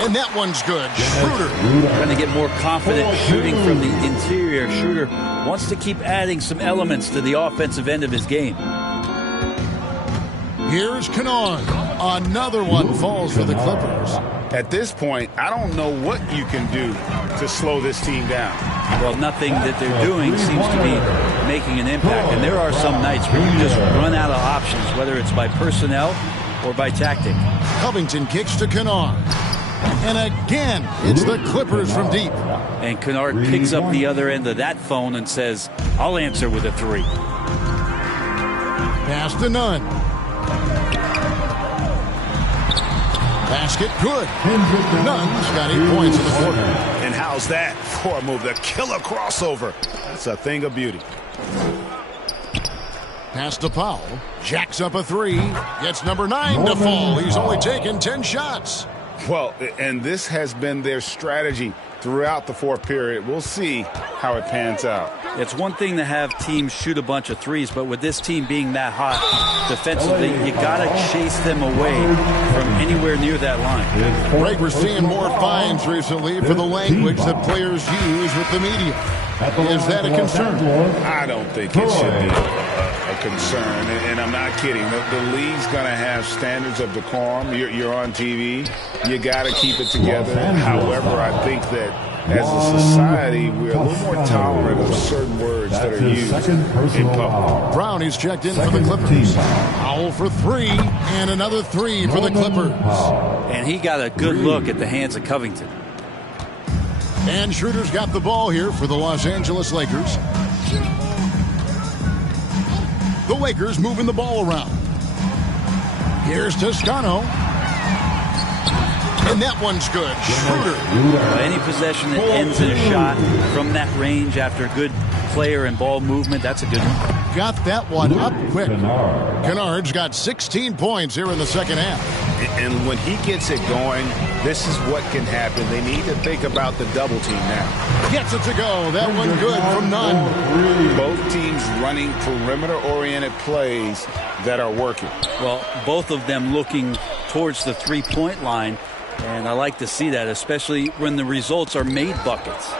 And that one's good. Schroeder. Trying to get more confident shooting from the interior. Schroeder wants to keep adding some elements to the offensive end of his game. Here's Kennard. Another one falls for the Clippers. At this point, I don't know what you can do to slow this team down. Well, nothing that they're doing seems to be making an impact. And there are some nights where you just run out of options, whether it's by personnel or by tactic. Covington kicks to Kennard. And again, it's the Clippers from deep. And Kennard picks up the other end of that phone and says, I'll answer with a three. Pass to Nunn. Basket good. Nunn's got 8 points in the quarter. And how's that for a move? The killer crossover. That's a thing of beauty. Pass to Powell. Jacks up a three. Gets number 9 to fall. He's only taken 10 shots. Well, and this has been their strategy throughout the fourth period. We'll see how it pans out. It's one thing to have teams shoot a bunch of threes, but with this team being that hot defensively, you got to chase them away from anywhere near that line. Greg, we're seeing more fines recently for the language that players use with the media. Is that a concern? I don't think it should be a concern, and I'm not kidding. The league's going to have standards of decorum. You're on TV. You got to keep it together. However, I think that as a society, we're a little more tolerant of certain words that are used in public. Brown is checked in for the Clippers. Powell for three, and another three for the Clippers. And he got a good look at the hands of Covington. And Schroeder's got the ball here for the Los Angeles Lakers. The Lakers moving the ball around. Here's Toscano. And that one's good. Schroeder. Any possession that ends in a shot from that range after good player and ball movement, that's a good one. Got that one up quick. Kennard's got 16 points here in the second half. And when he gets it going, this is what can happen. They need to think about the double team now. Gets it to go. That one good from Nunn. Both teams running perimeter-oriented plays that are working. Well, both of them looking towards the three-point line. And I like to see that, especially when the results are made buckets.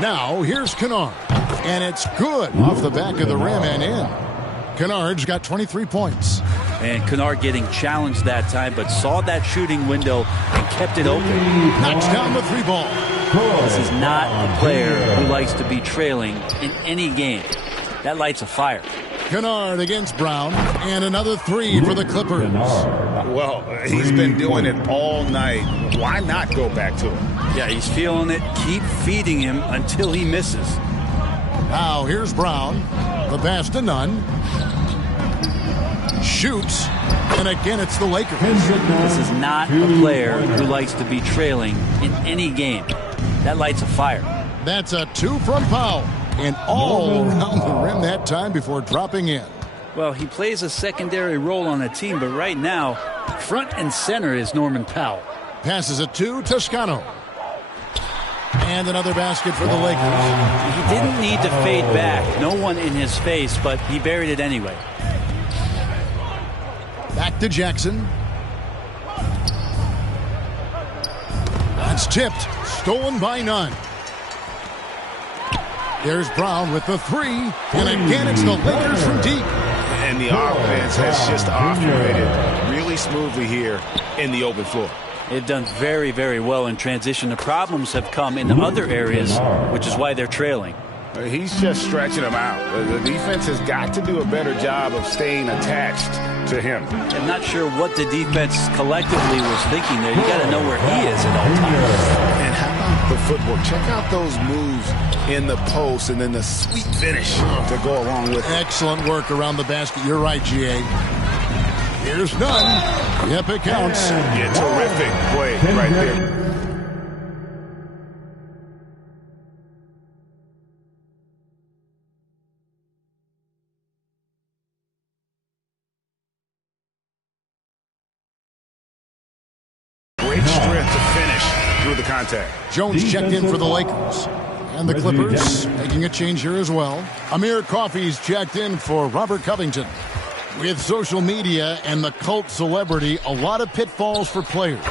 Now, here's Kennard. And it's good off the back of the rim and in. Kennard's got 23 points. And Kennard getting challenged that time, but saw that shooting window and kept it open. Knocks down the 3 ball. This is not a player who likes to be trailing in any game. That lights a fire. Kennard against Brown, and another 3 for the Clippers. Well, he's been doing it all night. Why not go back to him? Yeah, he's feeling it. Keep feeding him until he misses. Now here's Brown. The pass to Nunn. Shoots, and again it's the Lakers. This is not a player who likes to be trailing in any game. That lights a fire. That's a 2 from Powell, and all around the rim that time before dropping in. Well, he plays a secondary role on the team, but right now, front and center is Norman Powell. Passes it to Toscano. And another basket for the Lakers. He didn't need to fade back. No one in his face, but he buried it anyway. Back to Jackson. That's tipped. Stolen by Nunn. There's Brown with the 3. And again, it's the Lakers from deep. And the offense has just operated really smoothly here in the open floor. They've done very, very well in transition. The problems have come in other areas, which is why they're trailing. He's just stretching them out. The defense has got to do a better job of staying attached to him. I'm not sure what the defense collectively was thinking there. You got to know where he is at all times. And how about the footwork? Check out those moves in the post and then the sweet finish to go along with it. Excellent work around the basket. You're right, G.A. Here's Nunn. Yep, it counts. Yeah, terrific play right there. Great strength to finish through the contact. Jones checked in for the Lakers. And the Clippers making a change here as well. Amir Coffey's checked in for Robert Covington. With social media and the cult celebrity, a lot of pitfalls for players.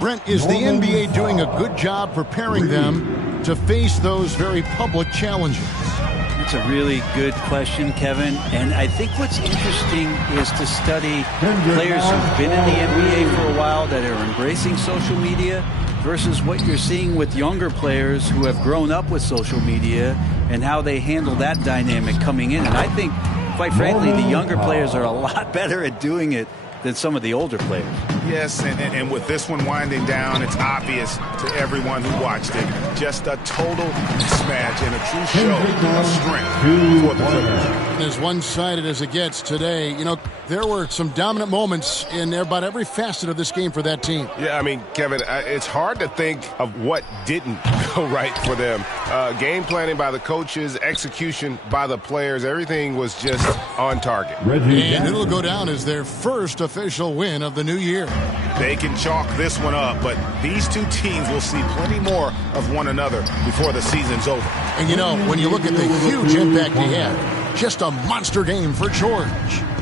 Brent, is the NBA doing a good job preparing them to face those very public challenges? That's a really good question, Kevin. And I think what's interesting is to study players who've been in the NBA for a while that are embracing social media versus what you're seeing with younger players who have grown up with social media and how they handle that dynamic coming in. And I think, quite frankly, the younger players are a lot better at doing it than some of the older players. Yes, and with this one winding down, it's obvious to everyone who watched it. Just a total mismatch and a true show of strength for the Clippers. As one-sided as it gets today, you know, there were some dominant moments in about every facet of this game for that team. Yeah, I mean, Kevin, it's hard to think of what didn't go right for them. Game planning by the coaches, execution by the players, everything was just on target. And it'll go down as their first official win of the new year. They can chalk this one up, but these two teams will see plenty more of one another before the season's over. And, you know, when you look at the huge impact he had, just a monster game for George.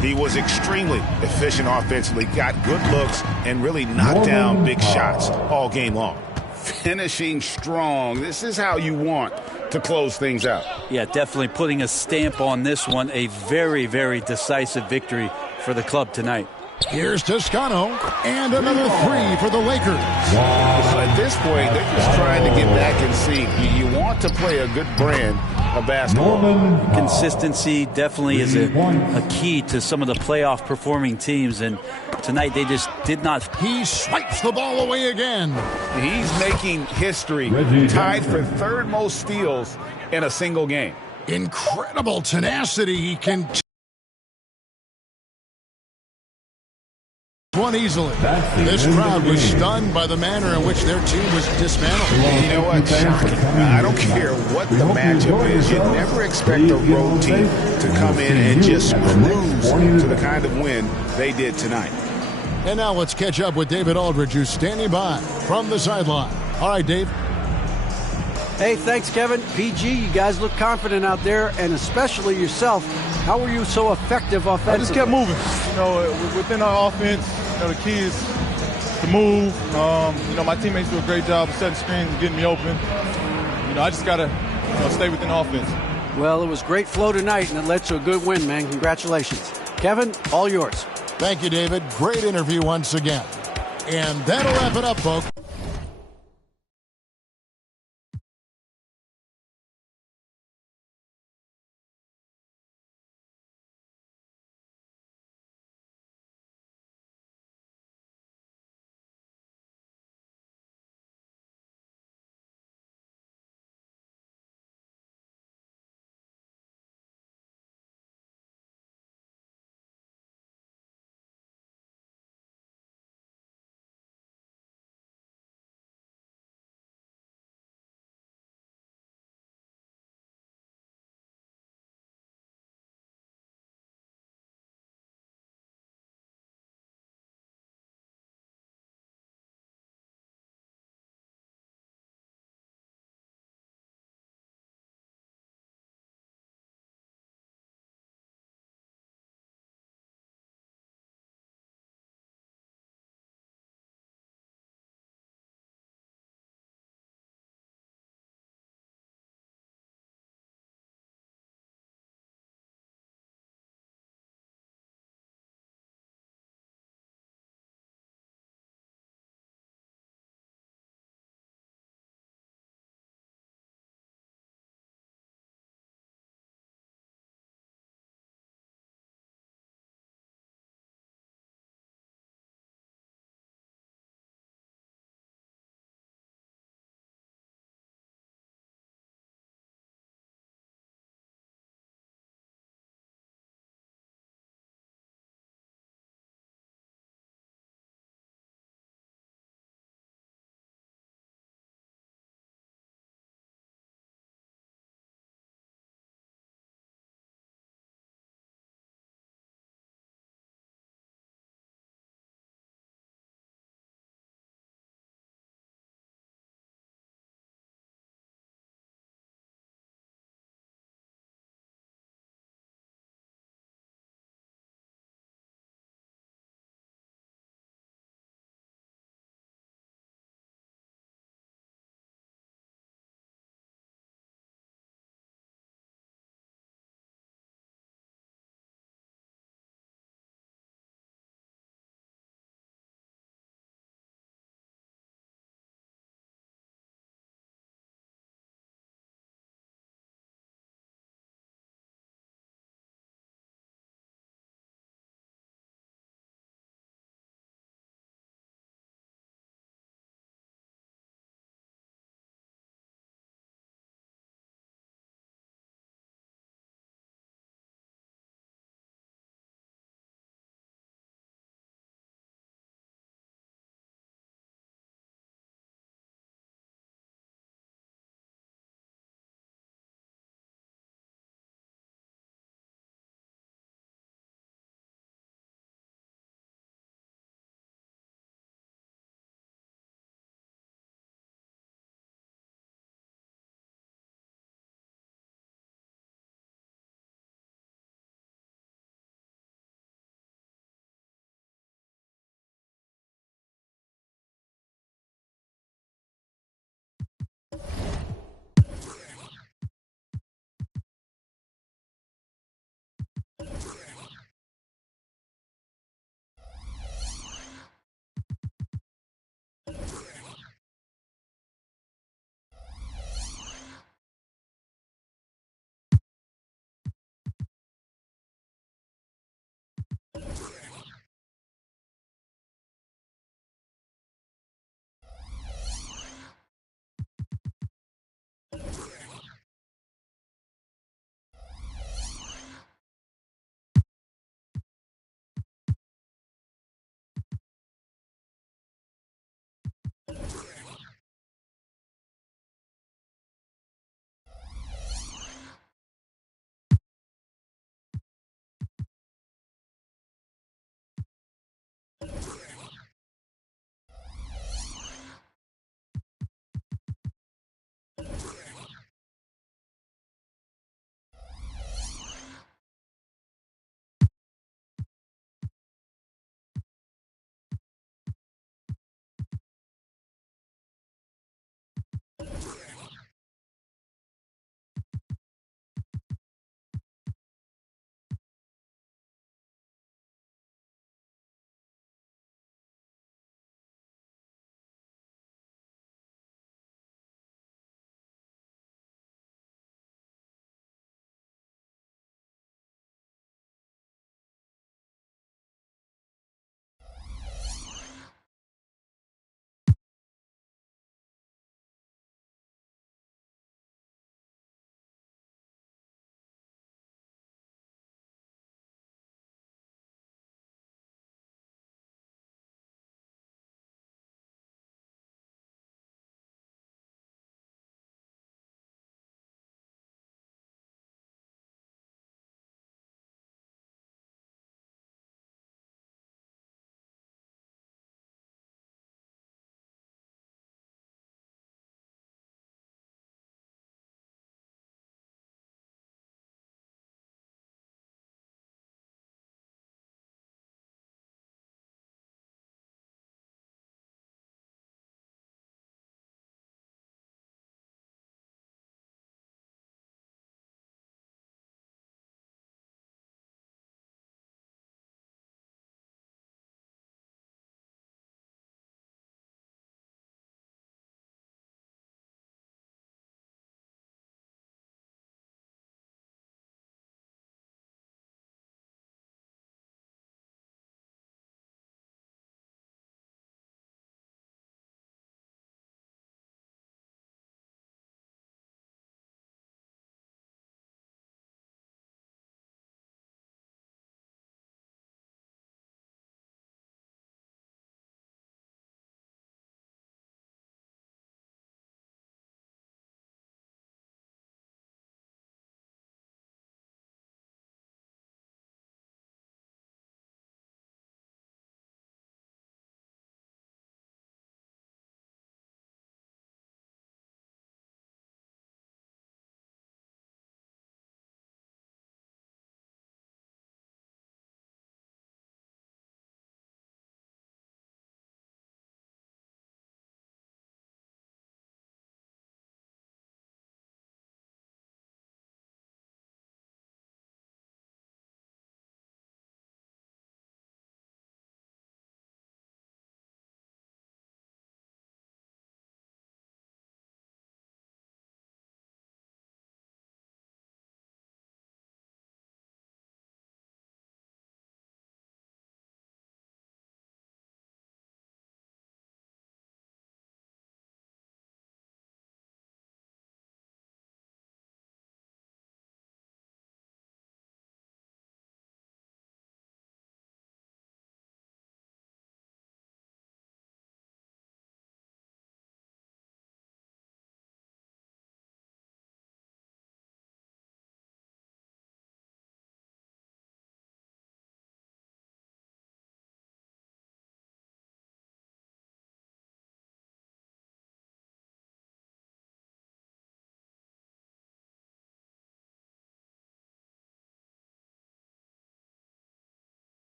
He was extremely efficient offensively, got good looks, and really knocked down big shots all game long. Finishing strong. This is how you want to close things out. Yeah, definitely putting a stamp on this one. A very, very decisive victory for the club tonight. Here's Toscano, and another 3 for the Lakers. So at this point, they're just trying to get back in sync. You want to play a good brand of basketball. Consistency definitely is a key to some of the playoff performing teams, and tonight they just did not. He swipes the ball away again. He's making history, tied for third most steals in a single game. Incredible tenacity. He can one easily. This crowd was stunned by the manner in which their team was dismantled. You know what? Shocking. I don't care what the matchup is. You never expect a road team to come in and just cruise to the kind of win they did tonight. And now let's catch up with David Aldridge, who's standing by from the sideline. All right, Dave. Hey, thanks, Kevin. PG, you guys look confident out there, and especially yourself. How were you so effective offensively? I just kept moving. You know, within our offense, you know, the key is to move. You know, my teammates do a great job of setting screens and getting me open. You know, I just got to stay within offense. Well, it was great flow tonight, and it led to a good win, man. Congratulations. Kevin, all yours. Thank you, David. Great interview once again. And that'll wrap it up, folks.